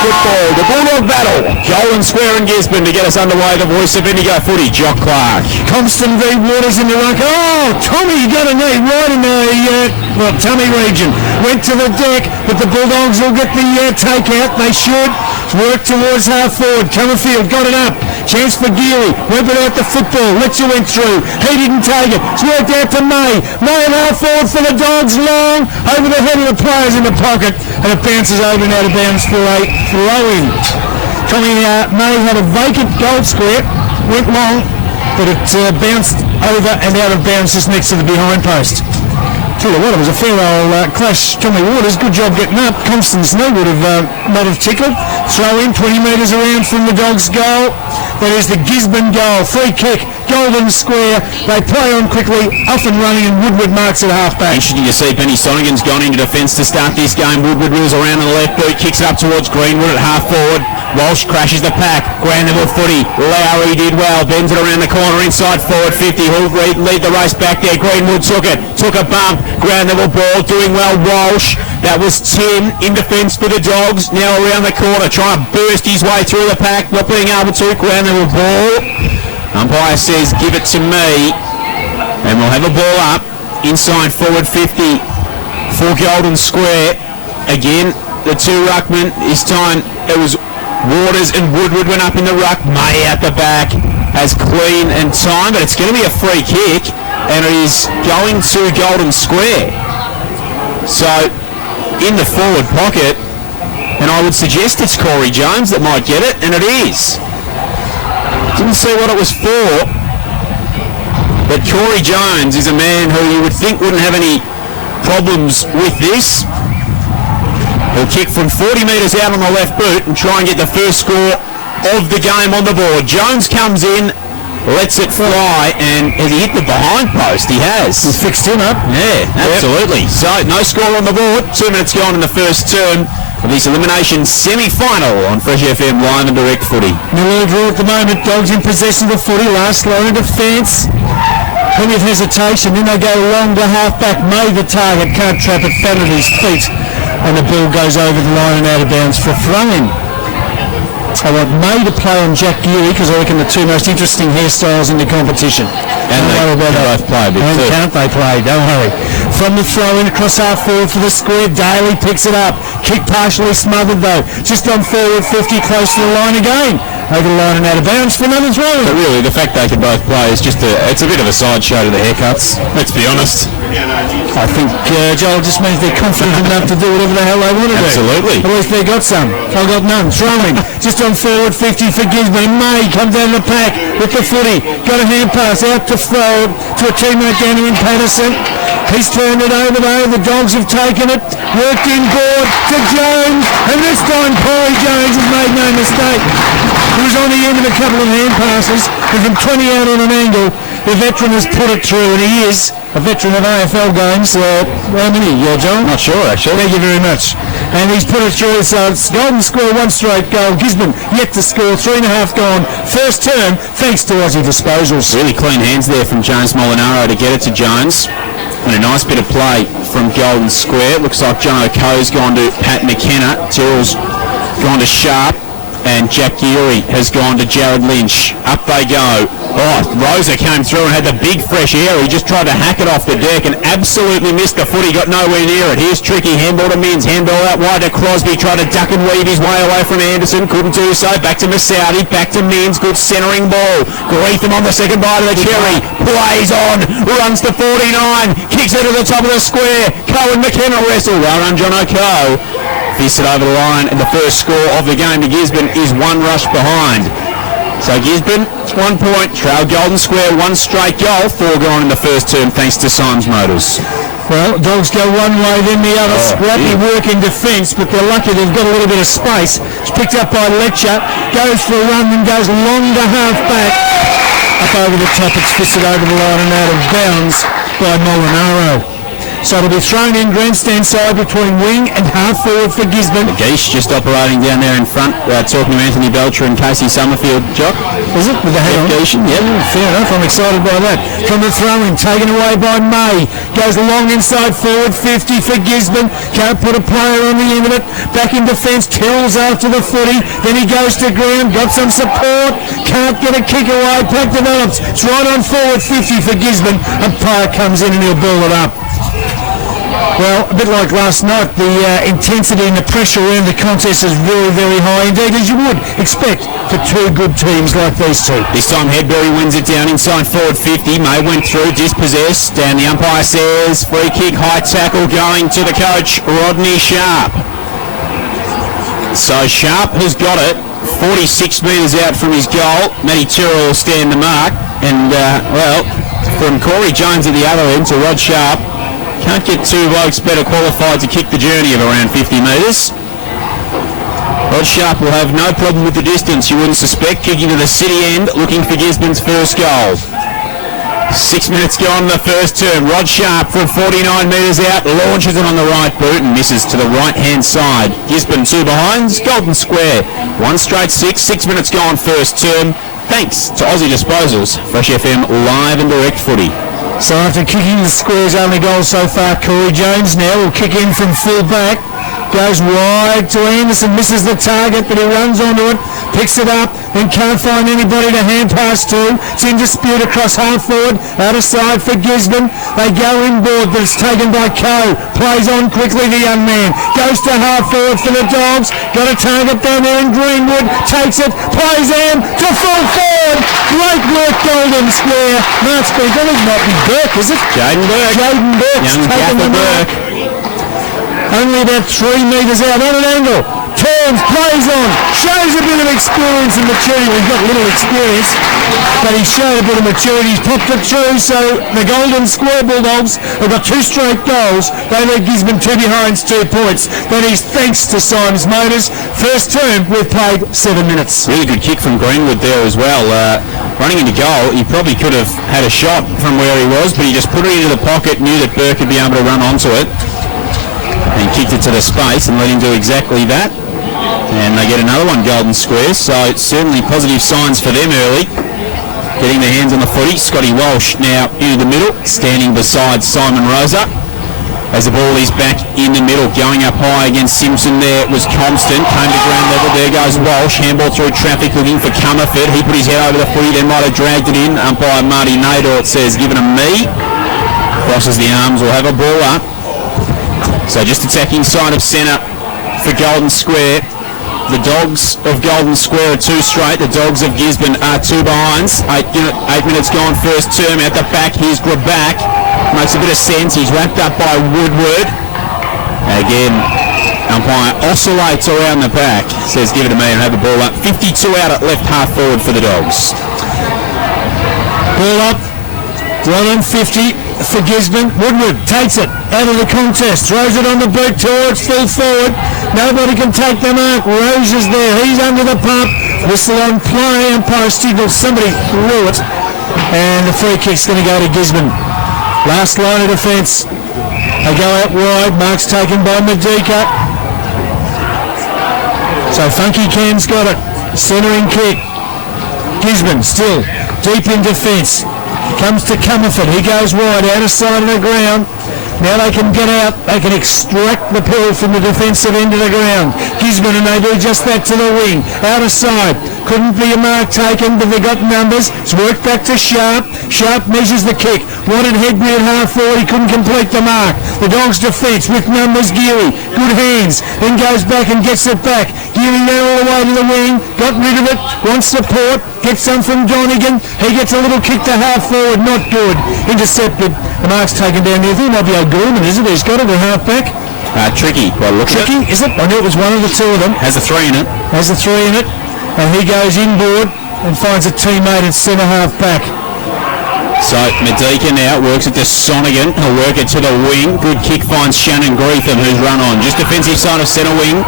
football, the Bulldog battle. Golden Square and Gisborne to get us underway. The voice of Indigo footy, Jock Clark. Constant v Waters in the ruck. Oh, Tommy got a knee right in the tummy region. Went to the deck, but the Bulldogs will get the takeout. They should. Work towards half forward. Comerfield got it up. Chance for Geary. Went without the football. Letcher went through. He didn't take it. It's worked out to May. May at half forward for the Dogs. Long over the head of the players in the pocket. And it bounces over and out of bounds for a throw-in. Tommy May had a vacant goal square. Went long, but it bounced over and out of bounds just next to the behind post. Tell you what, it was a fair old clash. Tommy Waters, good job getting up. Constance Knee would have not have tickled. Throw in 20 metres around from the Dogs' goal. That is the Gisborne goal. Free kick, Golden Square. They play on quickly, off and running, and Woodward marks at half-back. Interesting to see Benny Sonigan's gone into defence to start this game. Woodward wheels around on the left boot, kicks it up towards Greenwood at half-forward. Walsh crashes the pack. Grand level footy. Lowry did well. Bends it around the corner inside forward 50. He'll lead the race back there. Greenwood took it. Took a bump. Ground level ball. Doing well. Walsh. That was Tim in defence for the Dogs. Now around the corner. Trying to burst his way through the pack. Not being able to. Ground level ball. Umpire says give it to me. And we'll have a ball up. Inside forward 50 for Golden Square. Again, the two ruckmen. This time it was Waters and Woodward went up in the ruck. May out the back has clean and time, but it's going to be a free kick, and it is going to Golden Square. So in the forward pocket, and I would suggest it's Corey Jones that might get it, and it is. Didn't see what it was for, but Corey Jones is a man who you would think wouldn't have any problems with this. He'll kick from 40 metres out on the left boot and try and get the first score of the game on the board. Jones comes in, lets it fly, and has he hit the behind post? He has. He's fixed him up. Yeah, absolutely. Yep. So, no score on the board. 2 minutes gone in the first term of this elimination semi-final on Fresh FM Live and Direct Footy. Nil draw at the moment. Dogs in possession of the footy. Last line of defence. Plenty of hesitation. Then they go long to half-back. May the target. Can't trap it. Fat at his feet. And the ball goes over the line and out of bounds for throw-in. I want May to play on Jack Geary because I reckon the two most interesting hairstyles in the competition. And they both play a bit too. Can't they play? Don't worry. From the throw-in across half forward for the square, Daly picks it up. Kick partially smothered though. Just on forward 50, close to the line again. Over the line and out of bounds for another throw. But really, the fact they can both play is just it's a bit of a sideshow to the haircuts. Let's be honest. I think Joel just means they're confident enough to do whatever the hell they want to do. Absolutely. At least they got some. I've got none. Throwing. Just on forward 50 for Gisborne. May comes out of the pack with the footy. Got a hand pass out to throw to a teammate down in Patterson. He's turned it over though. The Dogs have taken it. Worked in board to Jones. And this time Corey Jones has made no mistake. He was on the end of a couple of hand passes. And from 20 out on an angle, the veteran has put it through. And he is a veteran of AFL games. How many, John? Not sure actually. Thank you very much. And he's put it through. So it's Golden Square, one straight goal. Gisborne yet to score. 3.5 gone. First term, thanks to Aussie disposals. Really clean hands there from James Molinaro to get it to Jones. And a nice bit of play from Golden Square. Looks like John O'Coe's gone to Pat McKenna. Tyrrell's gone to Sharp. And Jack Geary has gone to Jared Lynch. Up they go. Oh, Rosa came through and had the big fresh air. He just tried to hack it off the deck and absolutely missed the footy. Got nowhere near it. Here's tricky. Handball to Mins. Handball out wide to Crosby. Tried to duck and weave his way away from Anderson. Couldn't do so. Back to Masaudi. Back to Mins. Good centering ball. Greetham on the second bite of the cherry. Plays on. Runs to 49. Kicks it to the top of the square. Cohen McKenna wrestle. Well done, John O'Coe. Fists it over the line, and the first score of the game to Gisborne is one rush behind. So Gisborne, 1 point, trail Golden Square, one straight goal, 4 gone in the first term thanks to Symes Motors. Well, Dogs go one way, then the other. Scrappy work in defence, but they're lucky they've got a little bit of space. It's picked up by Letcher, goes for a run and goes long to half back. Up over the top, it's fisted over the line and out of bounds by Molinaro. So it'll be thrown in grandstand side between wing and half forward for Gisborne. Geese just operating down there in front, talking to Anthony Belcher and Casey Summerfield. Jock, is it? With the hat on? Geese, yep. Fair enough, I'm excited by that. From the throw-in, taken away by May. Goes long inside forward, 50 for Gisborne. Can't put a player on the end of it. Back in defence, Tyrrell's after the footy. Then he goes to ground, got some support. Can't get a kick away. Pack develops. It's right on forward, 50 for Gisborne. Umpire comes in and he'll ball it up. Well, a bit like last night, the intensity and the pressure around the contest is very, very high indeed, as you would expect for two good teams like these two. This time Hedberry wins it down inside forward 50. May went through, dispossessed, and the umpire says free kick, high tackle going to the coach, Rodney Sharp. So Sharp has got it, 46 metres out from his goal. Matty Tyrrell will stand the mark, and from Corey Jones at the other end to Rod Sharp, can't get two blokes better qualified to kick the journey of around 50 metres. Rod Sharp will have no problem with the distance, you wouldn't suspect, kicking to the city end, looking for Gisborne's first goal. 6 minutes gone in the first term. Rod Sharp from 49 metres out, launches it on the right boot and misses to the right-hand side. Gisborne 2 behinds, Golden Square. 1 straight 6 minutes gone first term. Thanks to Aussie Disposals, Fresh FM live and direct footy. So after kicking the square's only goal so far, Corey Jones now will kick in from full back. Goes wide to Anderson, misses the target, but he runs onto it, picks it up, then can't find anybody to hand pass to. It's in dispute across half forward, out of side for Gisborne. They go inboard, but it's taken by Coe. Plays on quickly, the young man. Goes to half forward for the Dogs. Got a target down there in Greenwood. Takes it, plays in to full forward. Great work, Golden Square. Mark Speak, I think it might be Burke, is it? Jaden Burke. Jaden Burke's Young taken the mark. Burke. Only about 3 metres out, on an angle, turns, plays on, shows a bit of experience and maturity. We've got little experience, but he showed a bit of maturity. He's popped it through, so the Golden Square Bulldogs have got 2 straight goals. They lead Gisborne 2 behinds, 2 points. That is thanks to Symes Motors. First term, we've played 7 minutes. Really good kick from Greenwood there as well. Running into goal, he probably could have had a shot from where he was, but he just put it into the pocket, knew that Burke would be able to run onto it, and kicked it to the space and let him do exactly that. And they get another one, Golden Square, so it's certainly positive signs for them early. Getting their hands on the footy. Scotty Walsh now in the middle, standing beside Simon Rosa. As the ball is back in the middle, going up high against Simpson there was Comston, came to ground level, there goes Walsh, handball through traffic looking for Comerford. He put his head over the footy, then might have dragged it in. Umpire Marty Nador, it says, given him me. Crosses the arms, will have a ball up. So just attacking side of centre for Golden Square. The Dogs of Golden Square are 2 straight. The Dogs of Gisborne are 2 behinds. 8 minutes gone first term. Out the back, here's Graback. Makes a bit of sense. He's wrapped up by Woodward. Again, umpire oscillates around the back. Says give it to me and have the ball up. 52 out at left half forward for the Dogs. Ball up. 1 on 50 for Gisborne. Woodward takes it out of the contest, throws it on the boot towards full forward. Nobody can take the mark. Rose is there. He's under the pump. Whistle on play. Umpire signals somebody threw it. And the free kick's going to go to Gisborne. Last line of defence. They go out wide. Mark's taken by Medica. So Funky Cam's got it. Centering kick. Gisborne still deep in defence. Comes to Comerford. He goes wide, out of sight of the ground. Now they can get out. They can extract the pill from the defensive end of the ground. Gisborne, and they do just that to the wing. Out of sight. Couldn't be a mark taken, but they got numbers. It's worked back to Sharp. Sharp measures the kick. Wanted Hedbury at half forward. He couldn't complete the mark. The Dogs' defence with numbers. Geary. Good hands. Then goes back and gets it back. Geary ran all the way to the wing. Got rid of it. Wants support. Gets some from Donegan. He gets a little kick to half forward. Not good. Intercepted. The mark's taken down there. I think it might be O'Gorman, is it? He's got it at half back. Tricky. Well, look Tricky, is it? I knew it was one of the 2 of them. Has a 3 in it. Has a 3 in it. And he goes inboard and finds a teammate at centre half back. So Medica now works it to Sonigan. He'll work it to the wing. Good kick finds Shannon Greetham, who's run on. Just defensive side of centre wing.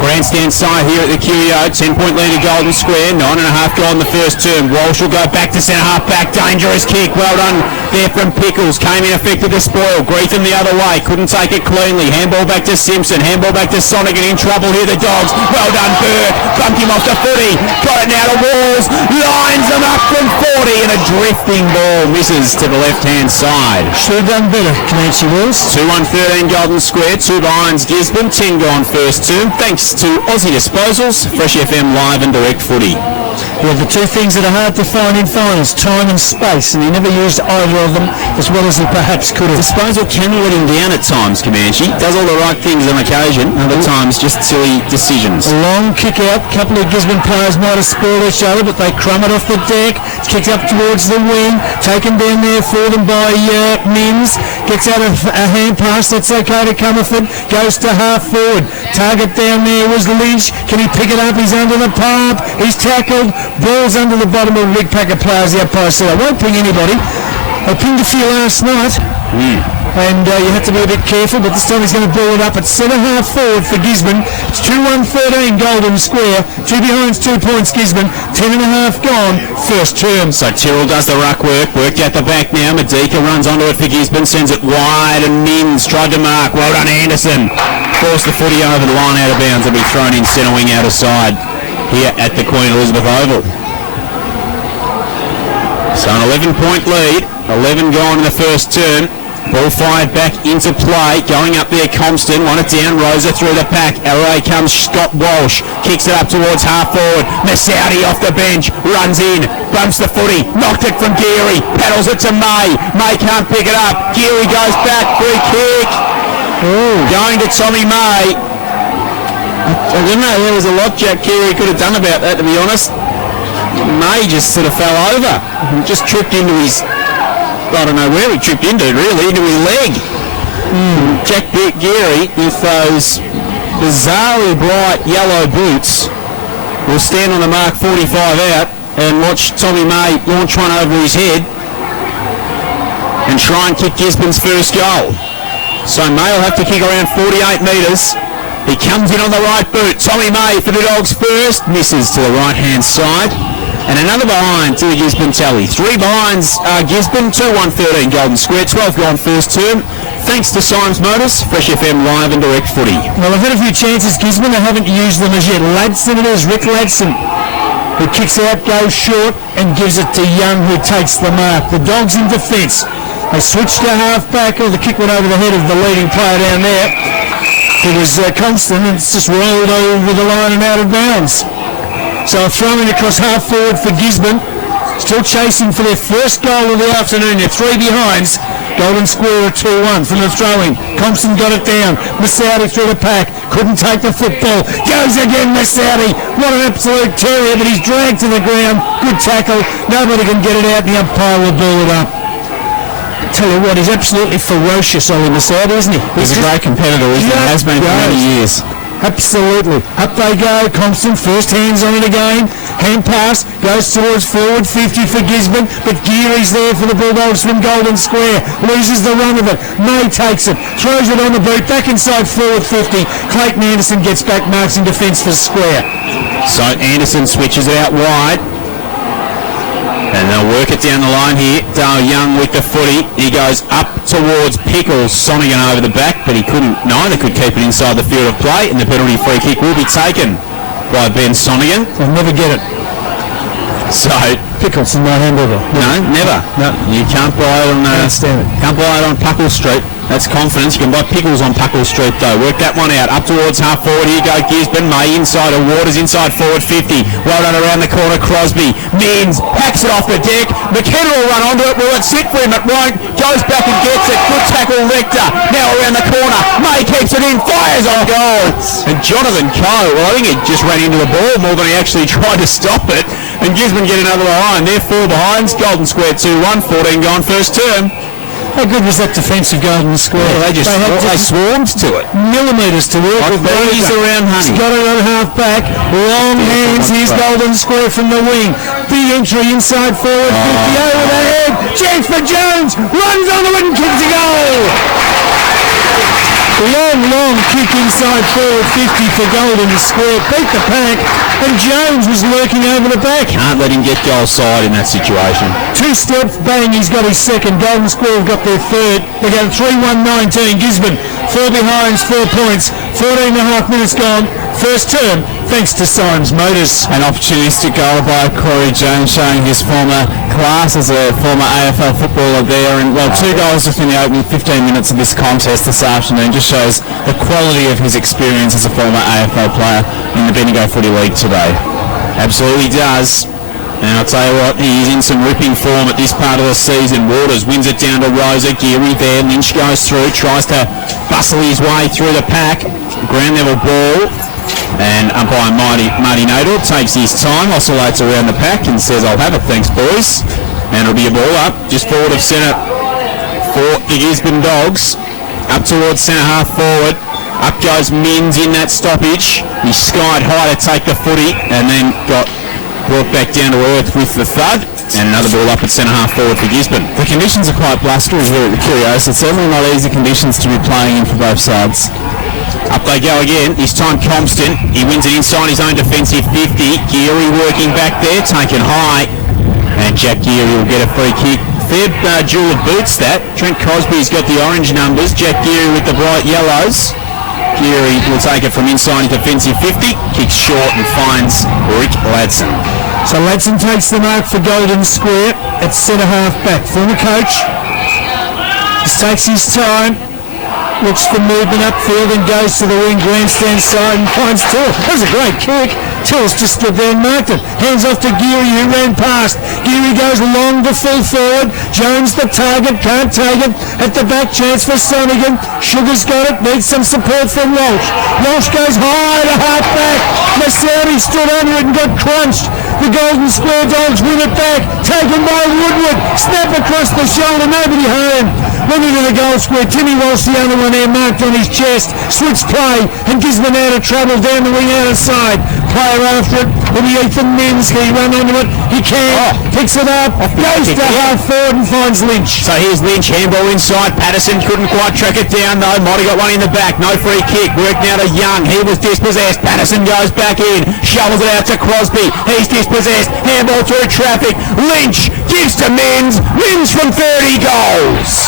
Grandstand side here at the Curio. 10-point lead to Golden Square. 9.5 gone in the first term. Walsh will go back to centre half back. Dangerous kick. Well done there from Pickles. Came in effective to spoil. Greetham the other way. Couldn't take it cleanly. Handball back to Simpson. Handball back to Sonic, and in trouble here the Dogs. Well done Burke. Bumped him off the footy. Got it now to Walls. Lines them up from 40, and a drifting ball misses to the left-hand side. Should have done better, Comanche Wills. 2-1-13 Golden Square. 2 behinds Gisborne. 10 gone first term. Thanks to Aussie Disposals. Fresh FM live and direct footy. Yeah, the two things that are hard to find in finals, time and space, and he never used either of them as well as he perhaps could have. Disposal can let him down at times, Comanche. Does all the right things on occasion, other times just silly decisions. A long kick out, a couple of Gisborne players might have spoiled each other, but they crumb it off the deck. It's kicked up towards the wing, taken down there for them by Mims. Gets out of a hand pass, that's okay to Comerford. Goes to half forward. Target down there was Lynch. Can he pick it up? He's under the pump. He's tackled. Ball's under the bottom of a big pack of players out by I won't ping anybody. I pinged a few last night. And you have to be a bit careful, but this time he's going to ball it up at centre half forward for Gisborne. It's 2-1-13 Golden Square. 2 behinds, 2 points Gisborne. 10.5 gone first term. So Tyrrell does the ruck work. Worked out the back now. Medika runs onto it for Gisborne. Sends it wide, and Mims tried to mark. Well done Anderson. Forced the footy over the line out of bounds and be thrown in centre wing out of side here at the Queen Elizabeth Oval. So an 11-point lead. 11 gone in the first term. Ball fired back into play. Going up there, Compston. Want it down. Rosa through the pack. Away comes Scott Walsh. Kicks it up towards half forward. Massaudi off the bench. Runs in. Bumps the footy. Knocked it from Geary. Paddles it to May. May can't pick it up. Geary goes back. Free kick. Going to Tommy May. I don't know. There was a lot Jack Geary could have done about that, to be honest. May just sort of fell over. He just tripped into his... I don't know where he tripped into, really, into his leg. Jack Geary, with those bizarrely bright yellow boots, will stand on the mark 45 out and watch Tommy May launch one over his head and try and kick Gisborne's first goal. So May will have to kick around 48 metres. He comes in on the right boot. Tommy May for the Dogs first. Misses to the right-hand side. And another behind to the Gisborne tally. 3 behinds Gisborne, 2-1-13 Golden Square, 12 gone first term. Thanks to Symes Motors, Fresh FM live and direct footy. Well, I've had a few chances, Gisborne. They haven't used them as yet. Ladson it is, Rick Ladson, who kicks out, goes short, and gives it to Young, who takes the mark. The Dogs in defence. They switch to half-back. The kick went over the head of the leading player down there. It was Constant, and it's just rolled over the line and out of bounds. So a throw-in across half forward for Gisborne. Still chasing for their first goal of the afternoon. They're 3 behinds. Golden Square at 2-1 from the throw-in. Compson got it down. Massaudi through the pack. Couldn't take the football. Goes again, Massaudi. What an absolute terrier, but he's dragged to the ground. Good tackle. Nobody can get it out. The umpire will ball it up. Tell you what, he's absolutely ferocious, Ollie Massaudi, isn't he? He's a great competitor, isn't he? Has been for many years. Absolutely. Up they go. Compton, first hands on it again. Hand pass, goes towards forward, 50 for Gisborne, but Geary's there for the Bulldogs from Golden Square. Loses the run of it. May takes it, throws it on the boot, back inside forward 50. Clayton Anderson gets back, marks in defence for Square. So Anderson switches it out wide. And they'll work it down the line here. Dale Young with the footy. He goes up towards Pickles. Sonigan over the back, but he couldn't. Neither could keep it inside the field of play, and the penalty free kick will be taken by Ben Sonigan. They'll never get it. So Pickles and no hamburger. No, never. No, you can't buy it on. Can't buy it on Puckle Street. That's confidence. You can buy Pickles on Puckle Street though. Work that one out. Up towards half forward. Here you go Gisborne. May inside of Waters inside forward 50. Well done around the corner. Crosby. Mims hacks it off the deck. McKenna will run onto it. Will it sit for him? It won't. Goes back and gets it. Good tackle Lecter. Now around the corner. May keeps it in. Fires on goal. And Jonathan Coe. Well, I think he just ran into the ball more than he actually tried to stop it. And Gisborne get another line. They're 4 behinds. Golden Square 2-1. 14 gone first term. How good was that defensive Golden Square? Well, they swarmed to it. Millimetres to work with. Bees around Honey. He's got it on half back. Long hands. Here's Golden Square from the wing. Big entry inside forward. 50 over the head. Chance for Jones. Runs on the wing and kicks a goal. Long kick inside forward 50 for Golden Square. Beat the pack, and Jones was lurking over the back. Can't let him get goal side in that situation. 2 steps, bang, he's got his second. Golden Square have got their third. They go 3-1-19. Gisborne, 4 behinds, 4 points. 14 and a half minutes gone. First term, thanks to Symes Motors. An opportunistic goal by Corey Jones, showing his former class as a former AFL footballer there. And, well, 2 goals within the opening 15 minutes of this contest this afternoon just shows the quality of his experience as a former AFL player in the Bendigo Footy League today. Absolutely does. And I'll tell you what, he is in some ripping form at this part of the season. Waters wins it down to Rosa. Geary there. Lynch goes through, tries to bustle his way through the pack. Ground level ball. And umpire Marty Nadel takes his time, oscillates around the pack and says, I'll have it, thanks boys. And it'll be a ball up, just forward of centre for the Gisborne Dogs. Up towards centre half forward. Up goes Minns in that stoppage. He skied high to take the footy and then got brought back down to earth with the thud. And another ball up at centre half forward for Gisborne. The conditions are quite blustery here at the Curios. It's certainly not easy conditions to be playing in for both sides. Up they go again, this time Compston. He wins it inside his own defensive 50. Geary working back there, taken high. And Jack Geary will get a free kick. Fair duel of boots that. Trent Crosby's got the orange numbers. Jack Geary with the bright yellows. Geary will take it from inside his defensive 50. Kicks short and finds Rick Ladson. So Ladson takes the mark for Golden Square at centre half back. Former coach. Just takes his time. Looks for movement upfield and goes to the wing grandstand side and finds Till. That was a great kick. Till's just stood there and marked it. Hands off to Geary who ran past. Geary goes long to full forward. Jones the target, can't take it. At the back, chance for Sonigan. Sugar's got it, needs some support from Walsh. Walsh goes high to half back. Massaudi stood under it and got crunched. The Golden Square Dogs win it back. Taken by Woodward. Snap across the shoulder, nobody home. Looking to the goal square, Timmy Walsh, the only one there, marked on his chest. Switch play and Gisborne out of trouble down the wing out of side. Player after it will be Ethan Minns. Can he run onto it? He can. Picks it up, goes to half forward and finds Lynch. So here's Lynch, handball inside. Patterson couldn't quite track it down though. Might have got one in the back. No free kick. Worked now to Young. He was dispossessed. Patterson goes back in. Shovels it out to Crosby. He's dispossessed. Handball through traffic. Lynch gives to Minns. Wins from 30 goals.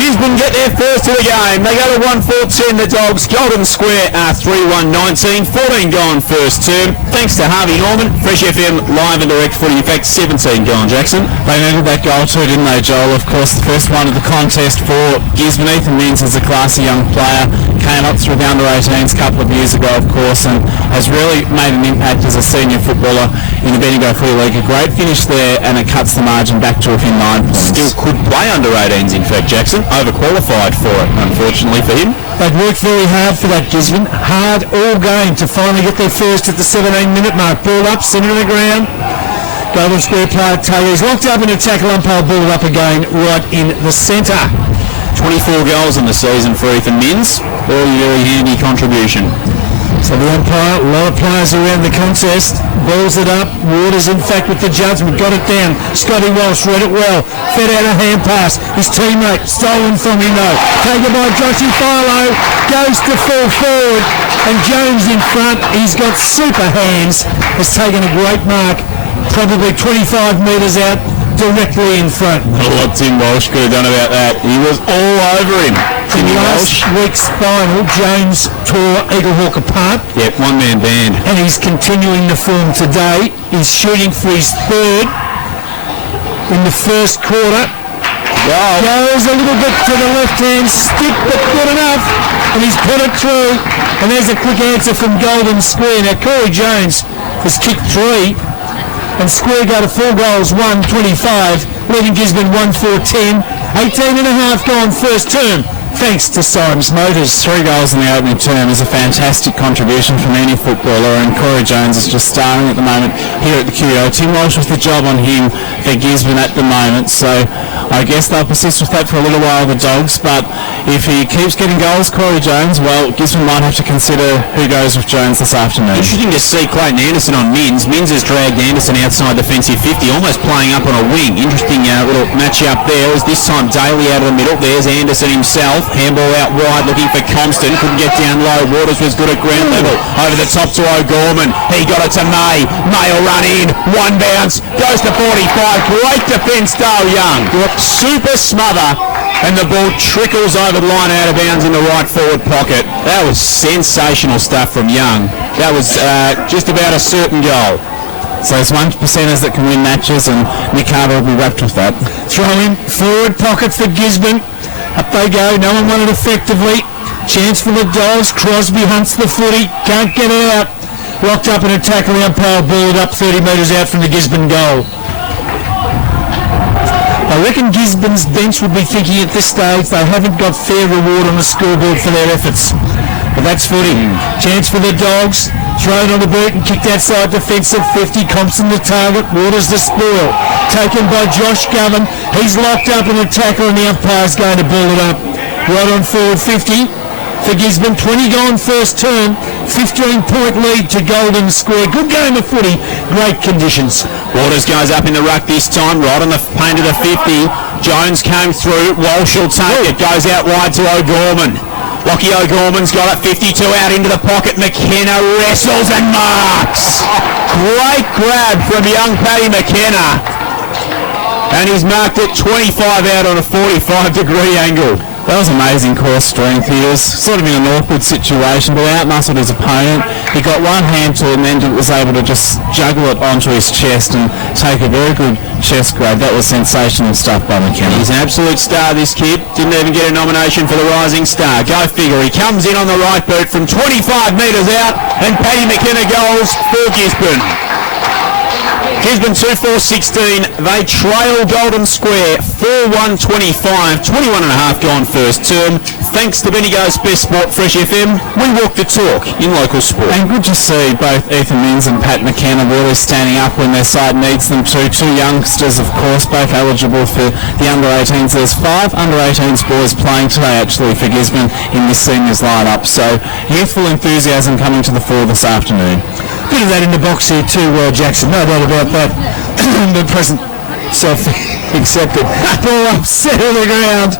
Gisborne get their first of the game. They go to 1-4-10, the Dogs. Golden Square are 3-1-19. 14 gone first term. Thanks to Harvey Norman. Fresh FM live and direct footy. In fact, 17 gone, Jackson. They needed that goal too, didn't they, Joel? Of course, the first one of the contest for Gisborne. Ethan Minns is a classy young player. Came up through the under-18s a couple of years ago, of course, and has really made an impact as a senior footballer in the Bendigo Footy League. A great finish there, and it cuts the margin back to within 9 points. Still could play under-18s, in fact, Jackson. Overqualified for it, unfortunately for him. They've worked very hard for that, Gisborne. Hard all game to finally get their first at the 17-minute mark. Ball up, centre of the ground. Golden Square player Taylor is locked up in a tackle. Umpire ball up again right in the centre. 24 goals in the season for Ethan Minns. Very, very handy contribution. So the umpire, a lot of players around the contest, balls it up. Waters, in fact, with the judgment, got it down. Scotty Walsh read it well. Fed out a hand pass. His teammate stolen from him though. Taken by Joshy Philo. Goes to full forward. And Jones in front. He's got super hands. Has taken a great mark. Probably 25 metres out. Directly in front. Not a lot Tim Walsh could have done about that. He was all over him. In last week's final, Jones tore Eaglehawk apart. Yep, one-man band. And he's continuing the form today. He's shooting for his third in the first quarter. Wow. Goes a little bit to the left-hand stick, but good enough. And he's put it through. And there's a quick answer from Golden Square. Now, Corey Jones has kicked 3. And Square go to 4 goals, 1-25, leading Gisborne 1-4-10. 18 and a half gone first term, thanks to Symes Motors. 3 goals in the opening term is a fantastic contribution from any footballer, and Corey Jones is just starring at the moment here at the QO. Tim Walsh with the job on him for Gisborne at the moment, so I guess they'll persist with that for a little while, the Dogs, but if he keeps getting goals, Corey Jones, well, Gisborne might have to consider who goes with Jones this afternoon. Interesting to see Clayton Anderson on Minns. Minns has dragged Anderson outside defensive 50, almost playing up on a wing. Interesting little match up there. As this time Daly out of the middle. There's Anderson himself. himself. Handball out wide, looking for Constant. Couldn't get down low. Waters was good at ground level. Over the top to O'Gorman. He got it to May. May will run in. One bounce. Goes to 45. Great defence, Dale Young. Super smother. And the ball trickles over the line out of bounds in the right forward pocket. That was sensational stuff from Young. That was just about a certain goal. So it's 1%ers that can win matches, and Nick Harbour will be wrapped with that. Throw in forward pocket for Gisborne. Up they go. No one won it effectively. Chance for the Dogs. Crosby hunts the footy. Can't get it out. Locked up in a tackle. The umpire balled up 30 metres out from the Gisborne goal. I reckon Gisborne's bench would be thinking at this stage they haven't got fair reward on the scoreboard for their efforts. But that's footy. Chance for the Dogs. Thrown on the boot and kicked outside defensive 50. Compson the target. Waters the spoil. Taken by Josh Govan. He's locked up in a tackle and the umpire's going to ball it up. Right on forward 50 for Gisborne. 20 gone first term. 15-point lead to Golden Square. Good game of footy. Great conditions. Waters goes up in the ruck this time, right on the paint of the 50. Jones came through. Walsh will take it. Goes out wide to O'Gorman. Lockie O'Gorman's got it. 52 out into the pocket. McKenna wrestles and marks. Great grab from young Paddy McKenna. And he's marked it 25 out on a 45-degree angle. That was amazing core strength. He was sort of in an awkward situation, but out-muscled his opponent. He got one hand to it and then was able to just juggle it onto his chest and take a very good chest grab. That was sensational stuff by McKenna. He's an absolute star, this kid. Didn't even get a nomination for the Rising Star. Go figure. He comes in on the right boot from 25 metres out, and Paddy McKenna goals for Gisborne. Gisborne 2-4-16. They trail Golden Square 4-1-25. 21 and a half gone first term. Thanks to Bendigo's Best Sport Fresh FM, we walk the talk in local sport. And good to see both Ethan Minns and Pat McKenna really standing up when their side needs them to. Two youngsters, of course, both eligible for the under-18s. There's 5 under-18s boys playing today, actually, for Gisborne in this seniors lineup. So youthful enthusiasm coming to the fore this afternoon. Bit of that in the box here too, Jackson. No doubt about that. The present self-accepted. Ball up, set on the ground.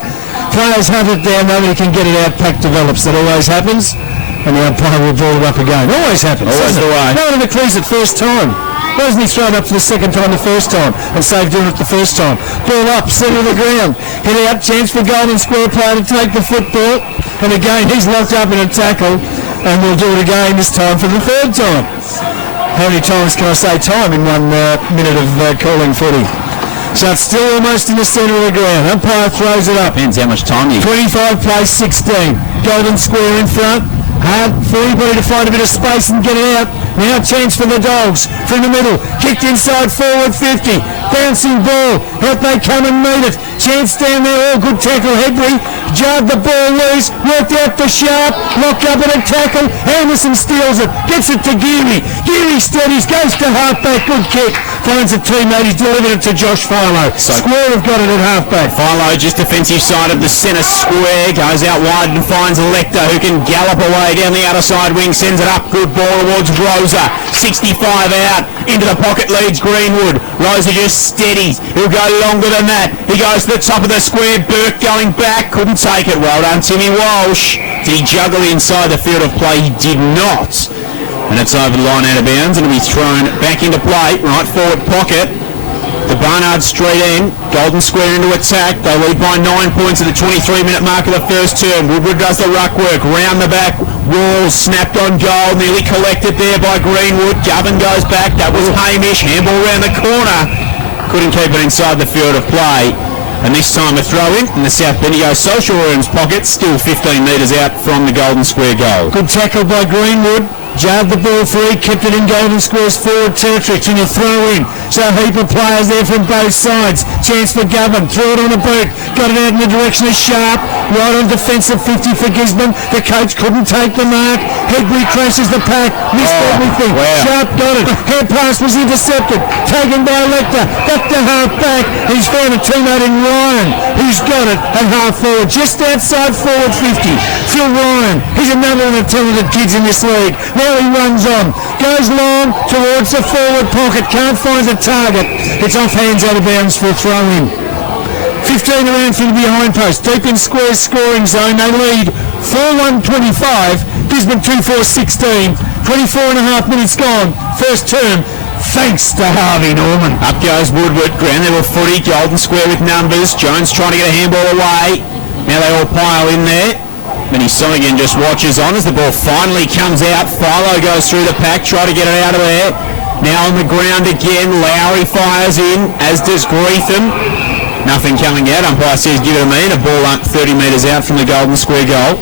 Players hunt it down. Nobody can get it out. Pack develops. That always happens. And the umpire will ball it up again. Always happens. Always the way. No one ever clears it first time. Why doesn't he throw it up for the second time the first time and save doing it the first time? Ball up, centre of the ground. Hit out, chance for Golden Square player to take the football. And again, he's locked up in a tackle. And we'll do it again this time for the third time. How many times can I say time in 1 minute of calling footy? So it's still almost in the centre of the ground. Umpire throws it up. Depends how much time you... 25 plays 16. Golden Square in front. Hard for anybody to find a bit of space and get it out. Now chance for the Dogs from the middle. Kicked inside forward 50. Bouncing ball. Out they come and meet it. Chance down there. All good tackle. Hedbury jarred the ball loose. Worked out for Sharp. Locked up in a tackle. Anderson steals it. Gets it to Geary. Geary steadies. Goes to halfback. Good kick. Finds a teammate. He's delivered it to Josh Philo. Square have got it at halfback. Philo just defensive side of the centre square. Goes out wide and finds Lecter, who can gallop away down the outer side wing. Sends it up. Good ball towards Rosa. 65 out. Into the pocket leads Greenwood. Rosa just steadies. He'll go longer than that. He goes to the top of the square. Burke going back. Couldn't take it. Well done, Timmy Walsh. Did he juggle inside the field of play? He did not. And it's over the line out of bounds, and it'll be thrown back into play. Right forward pocket. The Barnard Street end. Golden Square into attack. They lead by 9 points at the 23-minute mark of the first term. Woodward does the ruck work. Round the back. Walls snapped on goal. Nearly collected there by Greenwood. Govan goes back. That was Hamish. Handball round the corner. Couldn't keep it inside the field of play. And this time a throw in the South Bendigo Social Rooms pocket. Still 15 metres out from the Golden Square goal. Good tackle by Greenwood. Jarred the ball free, kept it in Golden Square's forward territory. Can you throw in? So a heap of players there from both sides. Chance for Govan, threw it on a boot. Got it out in the direction of Sharp. Right on defensive 50 for Gisborne. The coach couldn't take the mark. Hedbury crashes the pack. Missed everything. Wow. Sharp got it. Head pass was intercepted. Taken by Lecter. Back to half back. He's found a teammate in Ryan. He's got it at half forward. Just outside forward 50. Phil Ryan. He's another of the talented kids in this league. Now he runs on. Goes long towards the forward pocket. Can't find a target. It's off hands out of bounds for a throw in. 15 around from the behind post. Deep in square scoring zone. They lead 4-1-25. Gisborne 2-4-16. 24 and a half minutes gone. First term. Thanks to Harvey Norman. Up goes Woodward. Ground level footy. Golden Square with numbers. Jones trying to get a handball away. Now they all pile in there. Then Sonnigan just watches on as the ball finally comes out. Philo goes through the pack. Try to get it out of there. Now on the ground again. Lowry fires in, as does Greetham. Nothing coming out. Umpire says give it a me. A ball up 30 metres out from the Golden Square goal.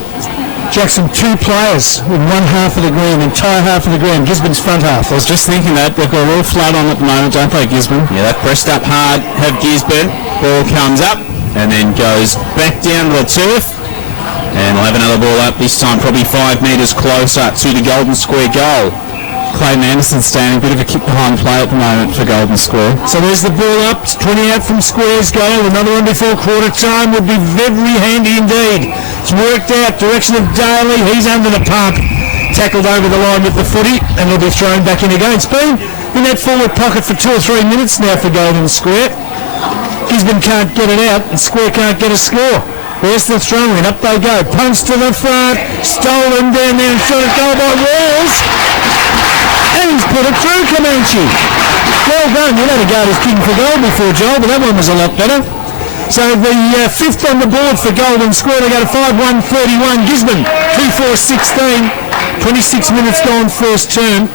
Jackson, 2 players in one half of the ground, entire half of the ground. Gisborne's front half. I was just thinking that. They've got a real flood on at the moment, don't they, Gisborne? Yeah, they've pressed up hard, have Gisborne. Ball comes up and then goes back down to the turf. And we'll have another ball up, this time probably 5 metres closer to the Golden Square goal. Clayton Anderson standing, a bit of a kick behind play at the moment for Golden Square. So there's the ball up, it's 20 out from Square's goal. Another one before quarter time would be very handy indeed. It's worked out, direction of Daly, he's under the pump. Tackled over the line with the footy and he'll be thrown back in again. It's been in that forward pocket for 2 or 3 minutes now for Golden Square. Gisborne can't get it out and Square can't get a score. There's the throw in, up they go. Punch to the front, stolen down there and shot at goal by Walls. And he's put it through, Comanche. Well done. You'd have a go at his kicking for goal before, Joel, but that one was a lot better. So the fifth on the board for Golden Square. They go to 5-1-31. Gisborne 2-4-16. 26 minutes gone first term.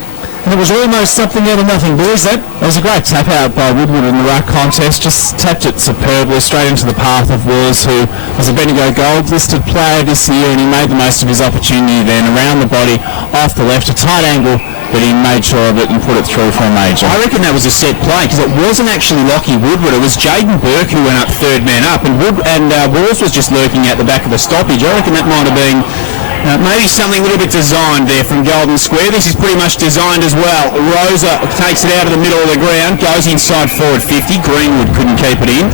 And it was almost something out of nothing, boys. That was a great tap out by Woodward in the ruck contest. Just tapped it superbly straight into the path of Wills, who was a Bendigo Gold listed player this year, and he made the most of his opportunity then around the body, off the left, a tight angle, but he made sure of it and put it through for a major. I reckon that was a set play because it wasn't actually Lockie Woodward. It was Jaden Burke who went up third man up, and Walls was just lurking at the back of the stoppage. I reckon that might have been maybe something a little bit designed there from Golden Square. This is pretty much designed as well. Rosa takes it out of the middle of the ground, goes inside forward 50. Greenwood couldn't keep it in.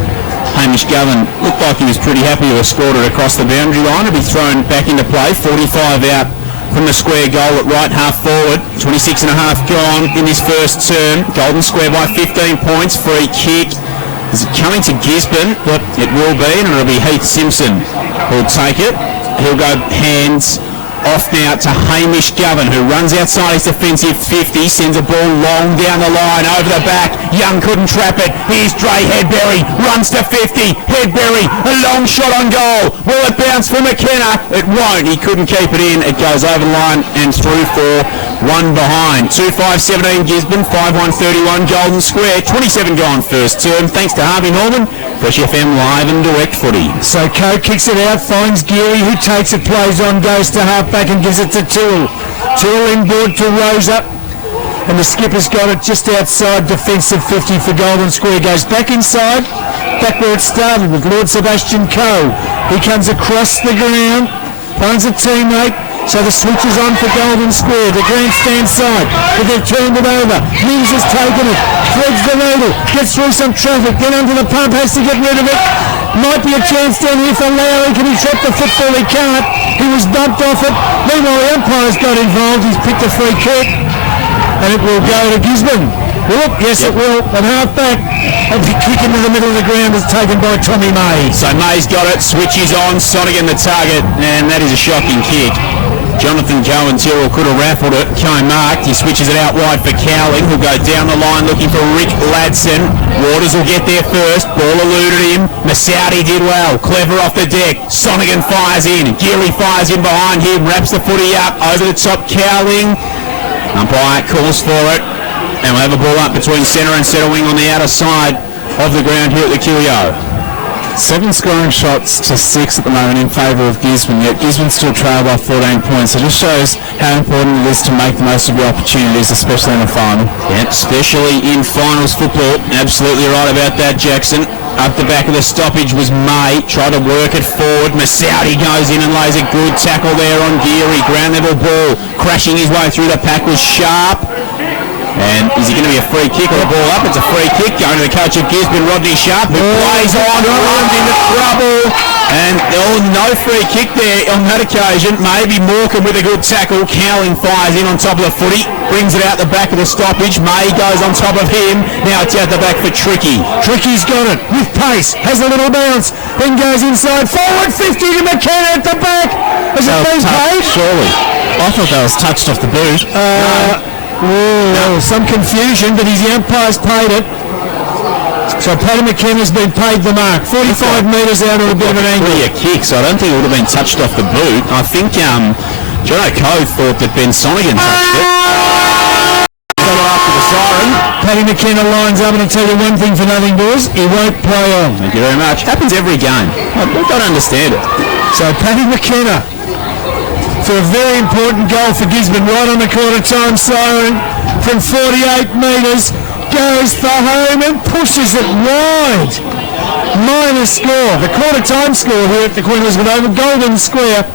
Hamish Govan looked like he was pretty happy to have scored it across the boundary line. It'll be thrown back into play. 45 out from the Square goal at right half forward. 26 and a half gone in this first term. Golden Square by 15 points. Free kick. Is it coming to Gisborne? Yep, it will be, and it'll be Heath Simpson who'll take it. He'll go hands off now to Hamish Govan, who runs outside his defensive 50, sends a ball long down the line, over the back. Young couldn't trap it. Here's Dre Hedberry, runs to 50. Hedberry, a long shot on goal. Will it bounce for McKenna? It won't. He couldn't keep it in. It goes over the line and through for one behind. 2-5-17 Gisborne, 5-1-31 Golden Square. 27 gone first term. Thanks to Harvey Norman. Fresh FM live and direct footy. So Coe kicks it out, finds Geary, who takes it, plays on, goes to halfback and gives it to Toole. Toole inboard to Rosa. And the skipper's got it just outside defensive 50 for Golden Square. Goes back inside, back where it started with Lord Sebastian Coe. He comes across the ground, finds a teammate. So the switch is on for Golden Square, the grandstand side, but they've turned it over. Mings has taken it, threads the needle, gets through some traffic, then under the pump, has to get rid of it. Might be a chance down here for Lowry. Can he trap the football? He can't. He was bumped off it. Meanwhile, the umpire's got involved. He's picked a free kick, and it will go to Gisborne. Whoop, yes, it will. And half back, a kick into the middle of the ground is taken by Tommy May. So May's got it, switches on, Sonnigan the target, and that is a shocking kick. Jonathan Joe and Tyrrell could have raffled it. Kyle marked. He switches it out wide for Cowling, who'll go down the line looking for Rick Ladson. Waters will get there first. Ball eluded him. Massaudi did well. Clever off the deck. Sonnigan fires in. Geary fires in behind him. Wraps the footy up. Over the top, Cowling. Umpire calls for it. And we'll have a ball up between centre and centre wing on the outer side of the ground here at the QEO. 7 scoring shots to 6 at the moment in favour of Gisborne, yet Gisborne still trail by 14 points. It just shows how important it is to make the most of your opportunities, especially in a final. Yeah, especially in finals football. Absolutely right about that, Jackson. Up the back of the stoppage was May. Tried to work it forward. Massaudi goes in and lays a good tackle there on Geary. Ground level ball. Crashing his way through the pack was Sharp. And is it going to be a free kick or a ball up? It's a free kick going to the coach of Gisborne, Rodney Sharp, who plays on, runs into trouble. And no free kick there on that occasion. Maybe Morecambe with a good tackle. Cowling fires in on top of the footy, brings it out the back of the stoppage. May goes on top of him. Now it's out the back for Tricky. Tricky's got it with pace, has a little bounce, then goes inside. Forward 50 to McKenna at the back. Has it been paid? Surely. I thought that was touched off the boot. Some confusion, but his umpire's paid it. So Paddy McKenna's been paid the mark. 45 metres out of a bit of an angle. A kick, so I don't think it would have been touched off the boot. I think John O'Cove thought that Ben Sonigan touched it. After the siren. Paddy McKenna lines up, and I'll tell you one thing for nothing, boys. He won't play on. Thank you very much. Happens every game. I don't understand it. So Paddy McKenna for a very important goal for Gisborne, right on the quarter time siren from 48 metres. Goes for home and pushes it wide. Minor score. The quarter time score here at the Queen Elizabeth Oval, Golden Square,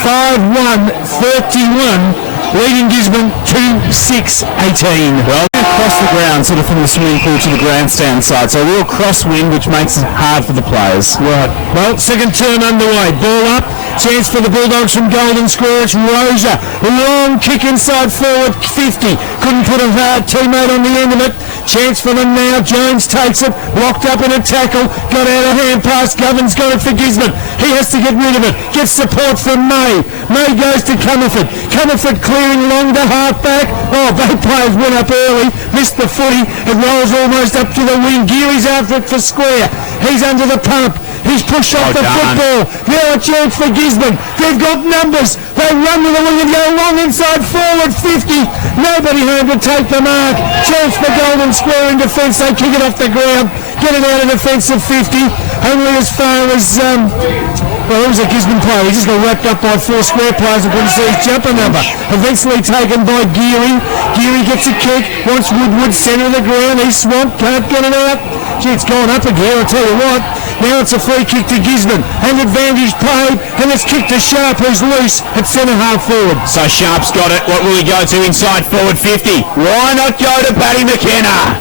5-1-31, leading Gisborne 2-6-18. Well, across the ground, sort of from the swimming pool to the grandstand side, so a real crosswind, which makes it hard for the players. Right. Well, second term underway. Ball up. Chance for the Bulldogs from Golden Square. It's Rosa. Long kick inside forward 50. Couldn't put a teammate on the end of it. Chance for them now. Jones takes it. Locked up in a tackle. Got out of hand pass. Govin's got it for Gisborne. He has to get rid of it. Gets support from May. May goes to Comerford. Comerford clearing long to half back. Oh, both players went up early. Missed the footy. It rolls almost up to the wing. Geary's after it for Square. He's under the pump. He's pushed off the football. Now a chance for Gisborne. They've got numbers. They run to the wing and go long inside forward 50. Nobody home to take the mark. Chance for Golden Square in defence. They kick it off the ground. Get it out of defence of 50. Only as far as... well, it was a Gisborne player. He just got wrapped up by four Square players and couldn't see his jumper number. Eventually taken by Geary. Geary gets a kick. Wants Woodward centre of the ground. He's swamped. Can't get it out. Gee, it's gone up again, I'll tell you what. Now it's a free kick to Gisborne. And advantage played. And it's kicked to Sharp, who's loose at centre half forward. So Sharp's got it. What will he go to inside forward 50? Why not go to Paddy McKenna?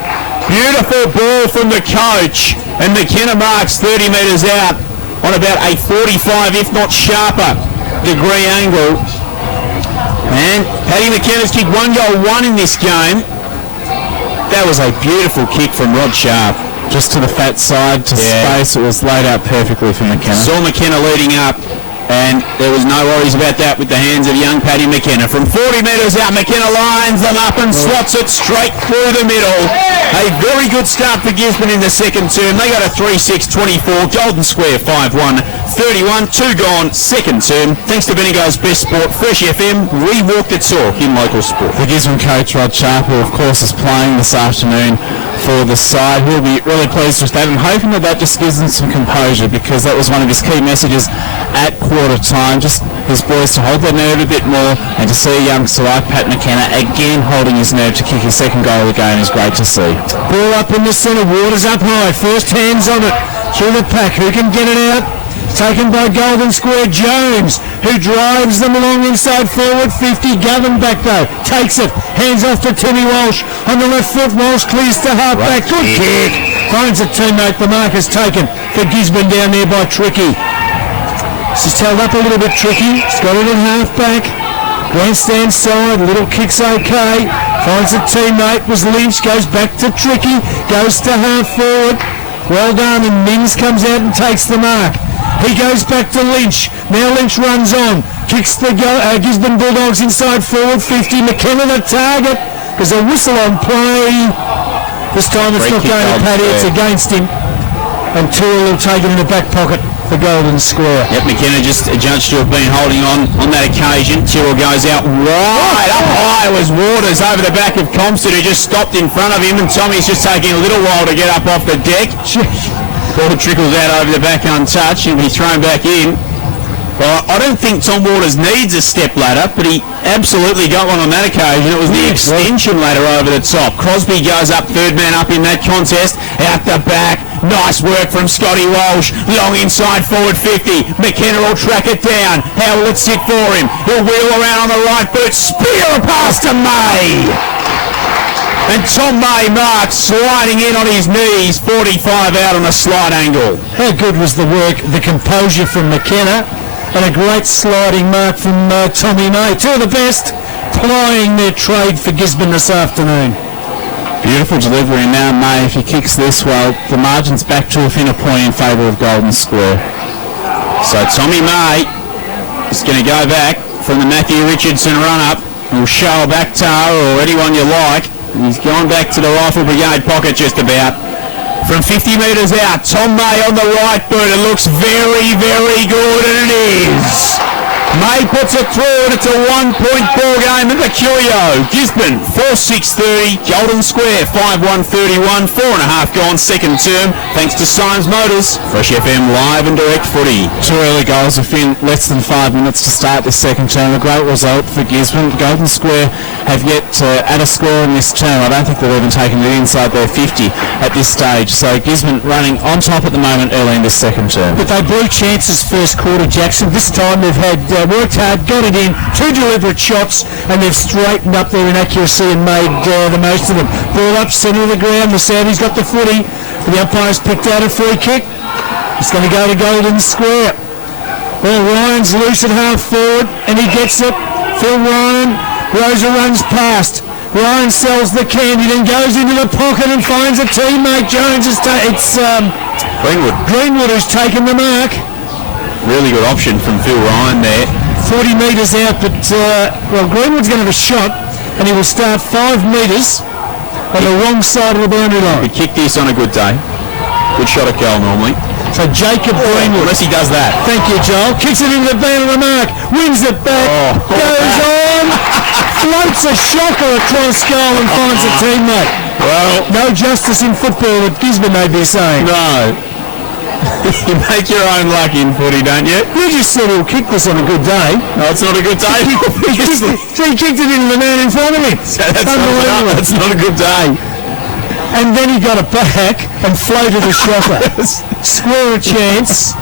Beautiful ball from the coach. And McKenna marks 30 metres out on about a 45, if not sharper, degree angle. And Paddy McKenna's kicked 1 goal, 1 in this game. That was a beautiful kick from Rod Sharp. Just to the fat side, to space, it was laid out perfectly for McKenna. Saw McKenna leading up, and there was no worries about that with the hands of young Paddy McKenna. From 40 metres out, McKenna lines them up and slots it straight through the middle. A very good start for Gisborne in the second term. They got a 3-6-24, Golden Square 5-1-31, 2 gone, second term. Thanks to Bendigo's Best Sport, Fresh FM, we walked the talk in local sport. The Gisborne coach, Rod Sharp, who of course is playing this afternoon for the side, he'll be really pleased with that. I'm hoping that just gives him some composure, because that was one of his key messages at quarter time. Just his boys to hold their nerve a bit more, and to see a youngster like Pat McKenna again holding his nerve to kick his second goal of the game is great to see. Ball up in the centre, Waters up high, first hands on it through the pack. Who can get it out? Taken by Golden Square. Jones, who drives them along inside forward 50. Gavin back though, takes it, hands off to Timmy Walsh on the left foot. Walsh clears to half back. Good kick. Finds a teammate. The mark is taken for Gisborne down there by Tricky. She's held up a little bit, Tricky. She's got it in half back. Grandstand side, little kick's okay. Finds a teammate, was Lynch, goes back to Tricky, goes to half forward. Well done, and Mings comes out and takes the mark. He goes back to Lynch. Now Lynch runs on. Kicks the Gisborne Bulldogs inside forward 50. McKenna the target. There's a whistle on play. This time it's not going to Paddy, it's against him. And Toole will take it in the back pocket for Golden Square. Yep, McKenna just adjudged to have been holding on that occasion. Tyrrell goes out wide. Up high was Waters over the back of Comsted, who just stopped in front of him, and Tommy's just taking a little while to get up off the deck. Ball trickles out over the back untouched. He'll be thrown back in. Well, I don't think Tom Waters needs a step ladder, but he absolutely got one on that occasion. It was the extension ladder over the top. Crosby goes up, third man up in that contest. Out the back. Nice work from Scotty Walsh. Long inside forward 50. McKenna will track it down. How will it sit for him? He'll wheel around on the right boot. Spear a pass to May. And Tom May marks, sliding in on his knees, 45 out on a slight angle. How good was the work, the composure from McKenna, and a great sliding mark from Tommy May. Two of the best plying their trade for Gisborne this afternoon. Beautiful delivery now, May. If he kicks this well, the margin's back to within a point in favour of Golden Square. So Tommy May is going to go back from the Matthew Richardson run-up. We'll show a back tar or anyone you like. He's gone back to the Rifle Brigade pocket just about. From 50 metres out, Tom May on the right boot. It looks very, very good, and it is. May puts it through, and it's a 1-point ball game at the Curio. Gisborne, 4-6-30. Golden Square, 5-1-31. 4.5 gone, second term. Thanks to Symes Motors. Fresh FM live and direct footy. Two early goals within less than 5 minutes to start this second term. A great result for Gisborne. Golden Square have yet to add a score in this term. I don't think they've even taken it inside their 50 at this stage. So Gisborne running on top at the moment early in this second term. But they blew chances first quarter, Jackson. This time they've had worked hard, got it in, two deliberate shots, and they've straightened up their inaccuracy and made the most of them. Ball up, centre of the ground. The Saudis got the footy. The umpire's picked out a free kick. It's going to go to Golden Square. Well, Ryan's loose at half forward, and he gets it. Phil Ryan. Rosa runs past. Ryan sells the candy, then goes into the pocket and finds a teammate. Jones has Greenwood has taken the mark. Really good option from Phil Ryan there. 40 metres out, but Greenwood's going to have a shot, and he will start 5 metres on the wrong side of the boundary line. Could kick this on a good day. Good shot at goal normally. So Jacob Greenwood. Unless he does that. Thank you, Joel. Kicks it into the band of the mark. Wins it back. Goes on. Floats a shocker across goal and finds a teammate. Well, no justice in football at Gisborne, they'd be saying. No. You make your own luck in footy, don't you? You just said he'll kick this on a good day. No, it's not a good day. So he kicked it into the man in front of him. So that's not a good day. And then he got it back and floated a shocker. Square a chance.